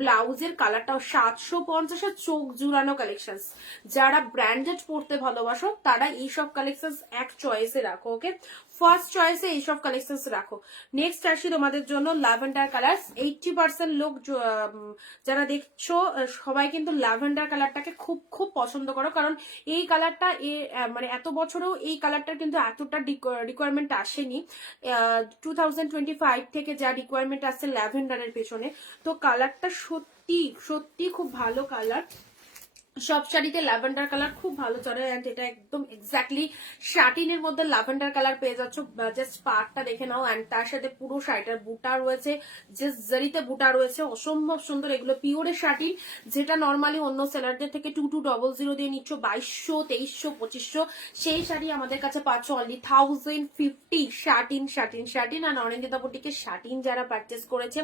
ব্লাউজের কালারটাও 750 এর চোখ জুড়ানো কালেকশন। যারা ব্র্যান্ডেড পড়তে ভালোবাসো তারা এইসব কালেকশন এক চয়েসে রাখো। ওকে, ফার্স্ট চয়েসে এইসব কালেকশন রাখো। নেক্সট আসি তোমাদের জন্য ল্যাভেন্ডার কালার। 80% লোক যারা দেখছো সবাই কিন্তু ল্যাভেন্ডার কালারটাকে খুব খুব পছন্দ করো, কারণ এই কালারটা মানে এত বছরেও এই কালারটার কিন্তু এতটা রিকোয়ারমেন্ট আসেনি। 2025 থেকে যা রিকোয়ারমেন্ট আসছে ল্যাভেন্ডারের পেছনে, তো কালারটা সত্যি সত্যি খুব ভালো কালার। সব শাড়িতে ল্যাভেন্ডার কালার খুব ভালো চলে, এন্ড এটা একদম এক্স্যাক্টলি শাটিনের মধ্যে ল্যাভেন্ডার কালার পেয়ে যাচ্ছ। জাস্ট পার্টটা দেখে নাও, এন্ড তার সাথে পুরো শাড়িটার বুটা রয়েছে, জাস্ট জারিতে বুটা রয়েছে, অসম্ভব সুন্দর। এগুলো পিওরের শাটিন, যেটা নর্মালি অন্য সেলারদের থেকে 2200 দিয়ে নিচ্ছ 2200, 2300, 2500, সেই শাড়ি আমাদের কাছে পাচ্ছ অনলি 1050। Satin satin satin. আর অনিন্দিতা বুটিকে শাটিন যারা পারচেস করেছে,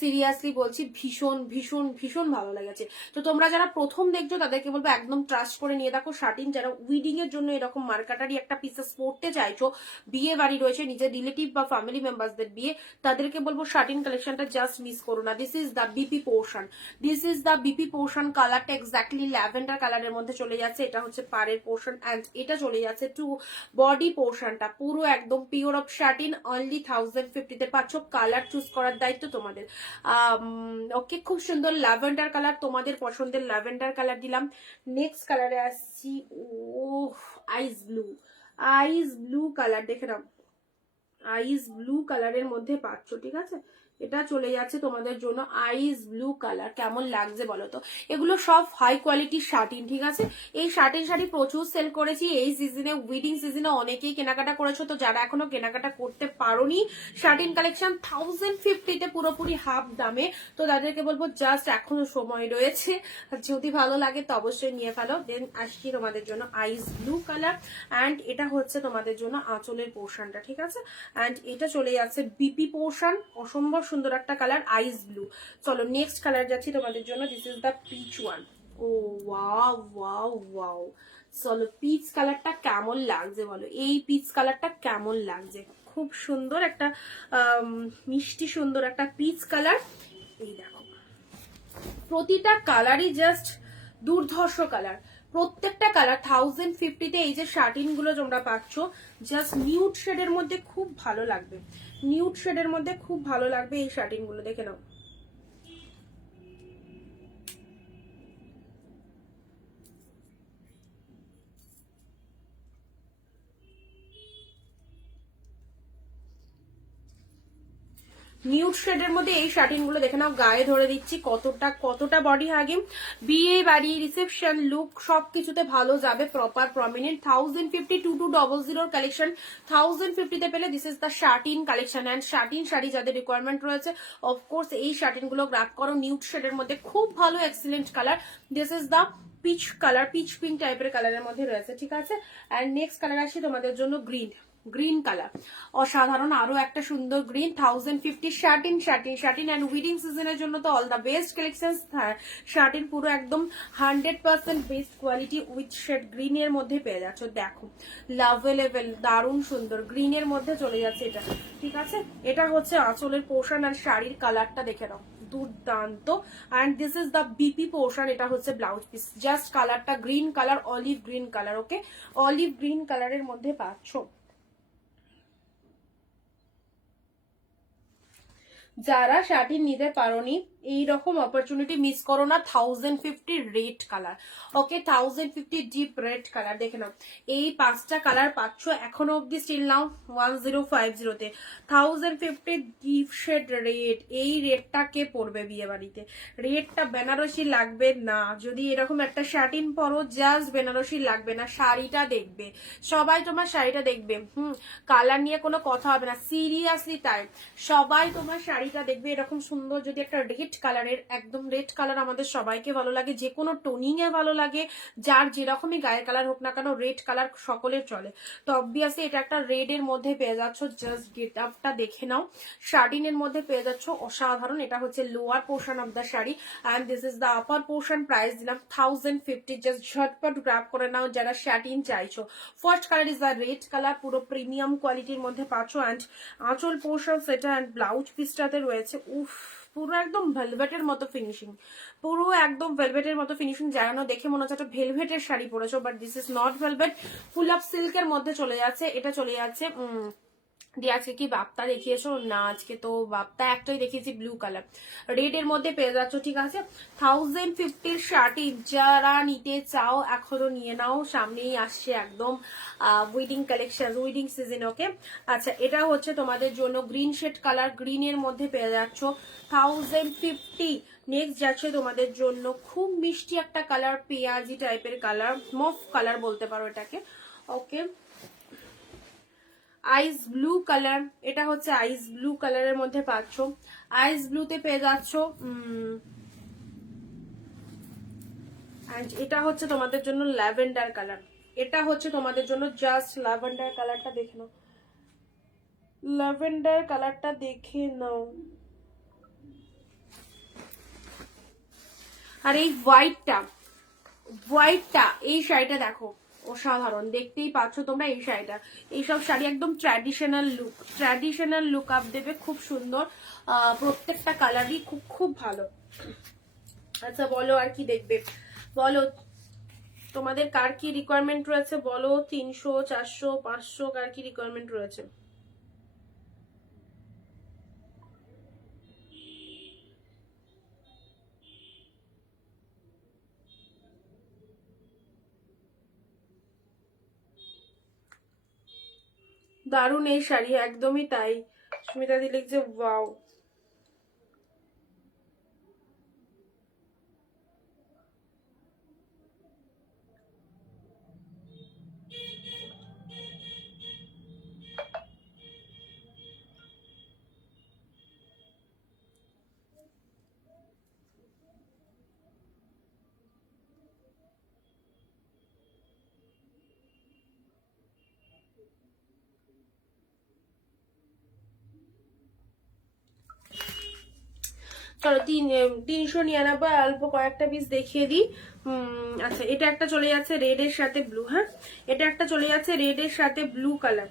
সিরিয়াসলি বলছি ভীষণ ভীষণ ভীষণ ভালো লেগেছে। তো তোমরা যারা প্রথম দেখছো তাদেরকে বলবো একদম ট্রাস্ট করে নিয়ে দেখো শাটিন। যারা উইডিং এর জন্য এরকম মার্কাটারি একটা পিসেস পড়তে চাইছো, বিয়ে বাড়ি রয়েছে, নিজের রিলেটিভ বা ফ্যামিলি মেম্বারসদের বিয়ে, তাদেরকে বলবো শাটিন কালেকশনটা জাস্ট মিস করো না। This is the BP portion, this is the BP portion. কালারটা এক্স্যাক্টলি ল্যাভেন্ডার কালারের মধ্যে চলে যাচ্ছে। এটা হচ্ছে পাড়ের পোর্শন, এন্ড এটা চলে যাচ্ছে টু বডি পোর্শনটা পুরো একদম পিওর অফ শাটিন। অনলি 1050 পাচ্ছ। কালার চুজ করার দায়িত্ব তোমাদের। ওকে, খুব সুন্দর ল্যাভেন্ডার কালার, তোমাদের পছন্দের ল্যাভেন্ডার কালার দিলাম। নেক্সট কালারে আসছি, ও আইস ব্লু। আইস ব্লু কালার দেখে নাও, আইস ব্লু কালারের মধ্যে পাচ্ছ, ঠিক আছে? এটা চলে যাচ্ছে তোমাদের জন্য আইস ব্লু কালার। কেমন লাগছে বলো তো? এগুলো সব হাই কোয়ালিটির শাটিন, ঠিক আছে? এই শাটিন শাড়ি প্রচুর সেল করেছি এই সিজনে, উইডিং সিজনে অনেকেই কেনাকাটা করেছো। তো যারা এখনো কেনাকাটা করতে পারোনি শাটিন কালেকশন 1050 পুরোপুরি হাফ দামে, তো তাদেরকে বলবো জাস্ট এখনো সময় রয়েছে, যদি ভালো লাগে তো অবশ্যই নিয়ে ফেলো। দেন আসছি তোমাদের জন্য আইস ব্লু কালার, অ্যান্ড এটা হচ্ছে তোমাদের জন্য আঁচলের পোর্শনটা, ঠিক আছে? অ্যান্ড এটা চলে যাচ্ছে বিপি পোর্শন, অসম্ভব সুন্দর একটা কালার আইস ব্লু। চলো নেক্সট কালার যাচ্ছি তোমাদের জন্য। This is the peach one. Oh wow wow wow. চলো পিচ কালারটা কেমন লাগছে বলো? এই পিচ কালারটা কেমন লাগছে? খুব সুন্দর একটা মিষ্টি সুন্দর একটা পিচ কালার। এই দেখো, প্রতিটা কালারই জাস্ট দুর্ধর্ষ কালার। প্রত্যেকটা কালার 1050 এই যে শার্টিন গুলো তোমরা পাচ্ছ, জাস্ট নিউড শেডের মধ্যে খুব ভালো লাগবে। নিউড শেডের মধ্যে খুব ভালো লাগবে এই শার্টিন গুলো, দেখে নাও। নিউড শেডের মধ্যে এই শার্টিন গুলো দেখে নাও, গায়ে ধরে দিচ্ছি কতটা কতটা বডি হাগিং। বিয়ে বাড়ি রিসেপশন লুক সবকিছুতে ভালো যাবে, প্রপার প্রমিনেন্ট। 1050 2200 কালেকশন 1050 পেলে this is the satin collection. And satin sari যাদের রিকোয়ারমেন্ট রয়েছে অফকোর্স এই শার্টিন গুলো গ্রাব করো। নিউড শেডের মধ্যে খুব ভালো excellent colour. This is the peach colour, pitch pink টাইপের কালারের মধ্যে রয়েছে, ঠিক আছে? অ্যান্ড নেক্সট কালার আসি তোমাদের জন্য গ্রিন। গ্রিন কালার অসাধারণ, আরো একটা সুন্দর green. 1050 satin satin satin. And wedding সিজনের জন্য তো all the best collection. Satin পুরো একদম 100% best quality with shade green এর মধ্যে পেয়ে যাচ্ছ। দেখো লাভেলেবেল, দারুণ সুন্দর গ্রিনের মধ্যে চলে যাচ্ছে এটা, ঠিক আছে? এটা হচ্ছে আঁচলের পোর্শন, আর শাড়ির কালারটা দেখে নাও দুর্দান্ত। And this is the BP portion, এটা হচ্ছে ব্লাউজ পিস। জাস্ট কালারটা green colour, olive green colour. Okay, olive green কালারের মধ্যে পাচ্ছ। যারা শার্টিন নিতে পারোনি এইরকম অপরচুনিটি মিস করো না। 1050 রেড কালার। ওকে, 1050 ডিপ রেড কালার দেখে নাও। এই 5টা কালার পাচ্ছ এখনো অব্দি স্টিল নাও 1050 তে। 1050 ডিপ শেড রেড। এই রেডটা কে পরবে বিয়ে বাড়িতে? রেডটা বেনারসি লাগবে না। যদি এরকম একটা শার্টিন পরো জাস্ট বেনারসি লাগবে না, শাড়িটা দেখবে সবাই, তোমার শাড়িটা দেখবে। কালার নিয়ে কোনো কথা হবে না, সিরিয়াসলি তাই। সবাই তোমার শাড়িটা দেখবে এরকম সুন্দর। যদি একটা রেড কালারের, একদম রেড কালার আমাদের সবাইকে ভালো লাগে, যে কোনো টোনিং এ ভালো লাগে, যার যেরকমই গায়ের কালার হোক না কেন রেড কালার সকলের চলে। তো অবভিয়াসলি এটা একটা রেড এর মধ্যে পেয়ে যাচ্ছ, জাস্ট গেট আপটা দেখে নাও, শার্টিন এর মধ্যে পেয়ে যাচ্ছ অসাধারণ। এটা হচ্ছে lower portion of the sari and this is the upper portion. Price দিলাম 1050, জাস্ট ঝটপট গ্র্যাব করে নাও যারা শার্টিন চাইছো। First colour is the red colour, পুরো প্রিমিয়াম কোয়ালিটির মধ্যে পাচ্ছ অ্যান্ড আঁচল পোর্শন সেটা অ্যান্ড ব্লাউজ পিসটাতে রয়েছে উফ পুরো একদম ভেলভেটের মতো ফিনিশিং, পুরো একদম ভেলভেটের মতো ফিনিশিং, যেন দেখে মনে হচ্ছে একটা ভেলভেটের শাড়ি পরেছো, but this is not velvet, full of সিল্কের মধ্যে চলে যাচ্ছে। এটা চলে যাচ্ছে দিয়ে আজকে কি বাপ্তা দেখিয়েছো না, আজকে তো বাপ্তা একটাই দেখিয়েছি ব্লু কালার, রেড এর মধ্যে পেয়ে যাচ্ছ, ঠিক আছে। 1050 শার্টি যারা নিতে চাও এখনো নিয়ে নাও, সামনেই আসছে একদম উইডিং কালেকশন, উইডিং সিজন, ওকে। আচ্ছা এটা হচ্ছে তোমাদের জন্য গ্রিন শেড কালার, গ্রিন এর মধ্যে পেয়ে যাচ্ছ 1050। নেক্সট যাচ্ছে তোমাদের জন্য খুব মিষ্টি একটা কালার, পেঁয়াজি টাইপের কালার, মফ কালার বলতে পারো এটাকে, ওকে। আইস ব্লু কালার, এটা হচ্ছে আইস ব্লু কালারের মধ্যে পাচ্ছ, আইস ব্লুতে পেয়ে যাচ্ছ এটা হচ্ছে তোমাদের জন্য ল্যাভেন্ডার কালার, এটা হচ্ছে তোমাদের জন্য জাস্ট ল্যাভেন্ডার কালারটা দেখে নাও, ল্যাভেন্ডার কালারটা দেখে নাও। আর এই হোয়াইটটা এই শাড়িটা দেখো অসাধারণ, দেখতেই পাচ্ছ তোমরা এই শাড়িটা, এইসব শাড়ি একদম ট্র্যাডিশনাল লুক আপ দেবে, খুব সুন্দর, প্রত্যেকটা কালারই খুব খুব ভালো। আচ্ছা বলো আর কি দেখবে, বলো তোমাদের কার কি রিকোয়ারমেন্ট রয়েছে, বলো 300 400 500 কার কি রিকোয়ারমেন্ট রয়েছে। দারুণ এই শাড়ি, একদমই তাই। সুমিতা দি লিখছে ওয়াও। চলো 399 অল্প কয়েকটা পিস দেখিয়ে দিই। আচ্ছা এটা একটা চলে যাচ্ছে রেড এর সাথে ব্লু, হ্যাঁ এটা একটা চলে যাচ্ছে রেড এর সাথে blue colour,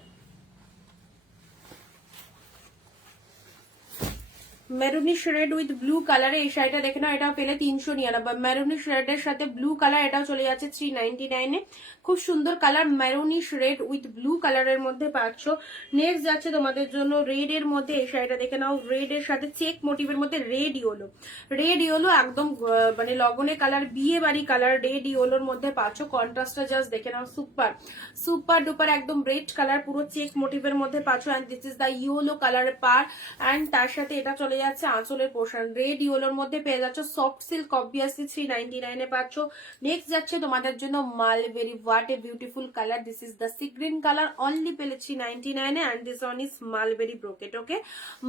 maroonish red with blue কালারে এই শাড়িটা দেখে নাও, এটাও পেলে 399। মেরুনিশ রেড এর সাথে ব্লু কালার, এটাও চলে যাচ্ছে 399 এ, খুব সুন্দর colour, maroonish red with blue কালারের মধ্যে পাচ্ছ। নেক্সট যাচ্ছে তোমাদের জন্য রেড এর মধ্যে এই শাড়িটা দেখে নাও, রেড এর সাথে চেক মোটিভের মধ্যে রেড ইয়েলো একদম মানে লগনে কালার, বিয়ে বাড়ি কালার, রেড ইয়েলোর মধ্যে পাচ্ছ। কন্ট্রাস্টটা জাস্ট দেখে নাও, সুপার সুপার ডুপার একদম রেড কালার, পুরো চেক মোটিভের মধ্যে পাচ্ছ and this is the yellow colour per and তার সাথে এটা চলে যাচ্ছে আঁচলের পোর্শন, রেড ইয়েলোর মধ্যে পেয়ে যাচ্ছ, সফট সিল্ক অবভিয়াসলি 399 এ পাচ্ছ। নেক্সট যাচ্ছে তোমাদের জন্য mulberry, what a beautiful colour, this is the sea green colour, only পেলে 399 এ and this one is mulberry brocade, okay.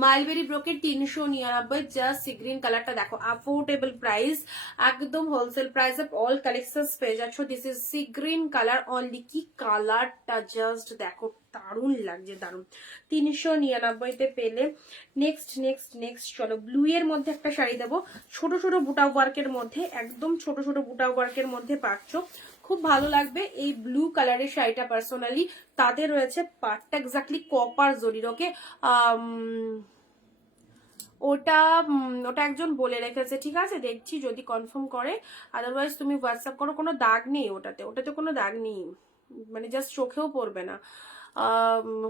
Mulberry brocade 399, just sea green কালারটা দেখো, অ্যাফোর্ডেবল প্রাইস, একদম wholesale price of all collections পেয়ে যাচ্ছ। This is sea green colour only, কি কালারটা just দেখো, দারুণ লাগছে, দারুণ, 399 পেলে। নেক্সট চলো ব্লু এর মধ্যে একটা শাড়ি দেবো, ছোট ছোট বুটা ওয়ার্কের মধ্যে, একদম ছোট ছোট বুটা ওয়ার্কের মধ্যে পাচ্ছ, খুব ভালো লাগবে এই ব্লু কালারের শাড়িটা। পার্সোনালি তাতে রয়েছে পার্টটা এক্স্যাক্টলি কপার জরির, ওকে। ওটা একজন বলে রেখেছে, ঠিক আছে দেখছি যদি কনফার্ম করে, আদারওয়াইজ তুমি হোয়াটসঅ্যাপ করো, কোনো দাগ নেই ওটাতে কোনো দাগ নেই, মানে জাস্ট চোখেও পড়বে না,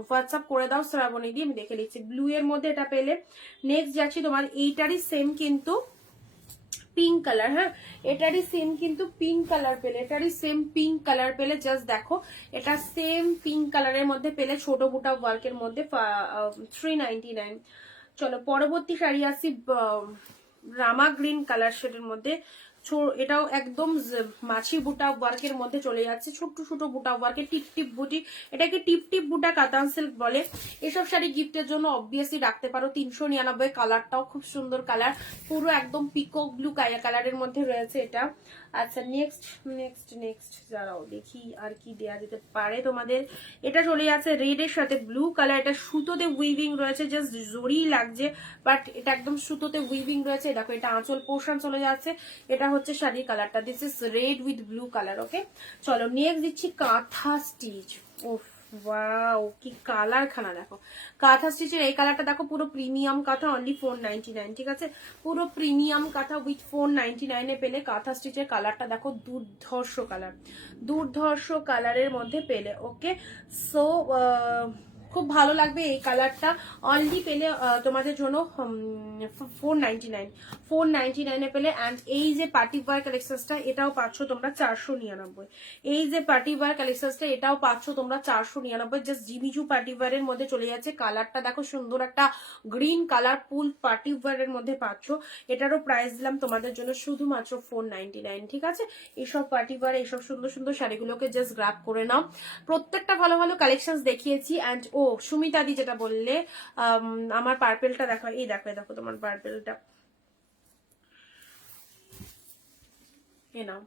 হোয়াটসঅ্যাপ করে দাও শ্রাবণী দিয়ে, আমি দেখে নিচ্ছি। ব্লু এর মধ্যে এটা পেলে। নেক্সট যাচ্ছি তোমার এইটারই সেম কিন্তু পিঙ্ক কালার, হ্যাঁ এটারই সেম কিন্তু পিঙ্ক কালার পেলে, এটারই সেম পিঙ্ক কালার পেলে, জাস্ট দেখো এটা সেম পিঙ্ক কালারের মধ্যে পেলে, ছোট বুটা ওয়ার্কের মধ্যে 399। চলো পরবর্তী শাড়ি আসি রামা গ্রিন কালার শেডের মধ্যে, এটাও একদম মাছি বুটা ওয়ার্কের মধ্যে চলে যাচ্ছে, ছোট্ট ছোট বুটা ওয়ার্কের টিপ টিপ বুটি, এটাকে টিপ টিপ বুটা কাতান সিল্ক বলে। এসব শাড়ি গিফটের জন্য অবভিয়াসলি রাখতে পারো। 399, কালারটাও খুব সুন্দর কালার, পুরো একদম পিকক ব্লু কালারের মধ্যে রয়েছে এটা। আচ্ছা নেক্সট নেক্সট নেক্সট যারাও দেখি আর কি দেয়া যেতে পারে তোমাদের। এটা চলে যাচ্ছে রেড এর সাথে ব্লু কালার, এটা সুতোতে উইভিং রয়েছে, জাস্ট জরি লাগছে, বাট এটা একদম সুতোতে উইভিং রয়েছে। দেখো এটা আঁচল পোর্শন চলে যাচ্ছে, এটা হচ্ছে শাড়ির কালারটা, this is red with blue colour. Okay চলো নেক্সট দিচ্ছি কাঁথা স্টিচ। ওফ ওয়াও কি কালার খানা, দেখো কাঁথা স্টিচের এই কালারটা দেখো, পুরো প্রিমিয়াম কাঁথা, অনলি 499, ঠিক আছে, পুরো প্রিমিয়াম কাঁথা উইথ 499 এ পেলে কাঁথা স্টিচের কালারটা দেখো, দুর্ধর্ষ কালার, দুর্ধর্ষ কালারের মধ্যে পেলে। ওকে সো খুব ভালো লাগবে এই কালারটা, অনলি পেলে তোমাদের জন্য 499 এ পেলে। অ্যান্ড এই যে পার্টি ওয়্যার কালেকশনটা এটাও পাচ্ছ তোমরা 499, এই যে পার্টি ওয়্যার কালেকশনটা এটাও পাচ্ছ তোমরা 499, জাস্ট জিমিচু পার্টি ওয়্যারের মধ্যে চলে যাচ্ছে। কালারটা দেখো সুন্দর একটা গ্রিন কালার, ফুল পার্টি ওয়্যারের মধ্যে পাচ্ছ। এটারও প্রাইস দিলাম তোমাদের জন্য শুধুমাত্র 499, ঠিক আছে। এইসব পার্টি ওয়্যার এইসব সুন্দর সুন্দর শাড়িগুলোকে জাস্ট গ্র্যাব করে নাও, প্রত্যেকটা ভালো ভালো কালেকশন দেখিয়েছি। অ্যান্ড ও সুমিতাদি যেটা বললে আমার পার্পেলটা দেখো, এই দেখো দেখো তোমার পার্পেলটা, এ নাও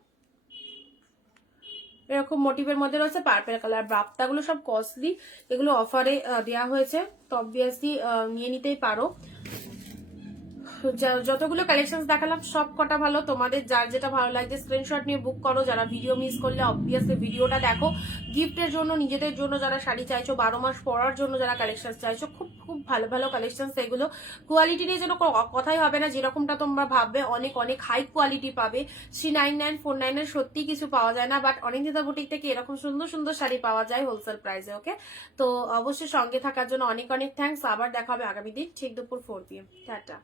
এরকম মোটিভের মধ্যে রয়েছে পার্পেল কালার। বাপ্তাগুলো সব কস্টলি, এগুলো অফারে দেওয়া হয়েছে, তো অবভিয়াসলি নিয়ে নিতেই পারো। যতগুলো কালেকশন দেখালাম সব কটা ভালো, তোমাদের যার যেটা ভালো লাগছে স্ক্রিনশট নিয়ে বুক করো। যারা ভিডিও মিস করলে অবভিয়াসলি ভিডিওটা দেখো। গিফটের জন্য, নিজেদের জন্য যারা শাড়ি চাইছো, 12 মাস পরার জন্য যারা কালেকশন চাইছো, খুব খুব ভালো ভালো কালেকশন, এগুলো কোয়ালিটি নিয়ে যেন কথাই হবে না, যেরকমটা তোমরা ভাববে অনেক অনেক হাই কোয়ালিটি পাবে। 399 499 সত্যি কিছু পাওয়া যায় না, বাট অনিন্দিতা বুটিক থেকে এরকম সুন্দর সুন্দর শাড়ি পাওয়া যায় হোলসেল প্রাইসে। ওকে তো অবশ্যই সঙ্গে থাকার জন্য অনেক অনেক থ্যাঙ্কস। আবার দেখা হবে আগামী দিন ঠিক দুপুর 4 PM। টাটা।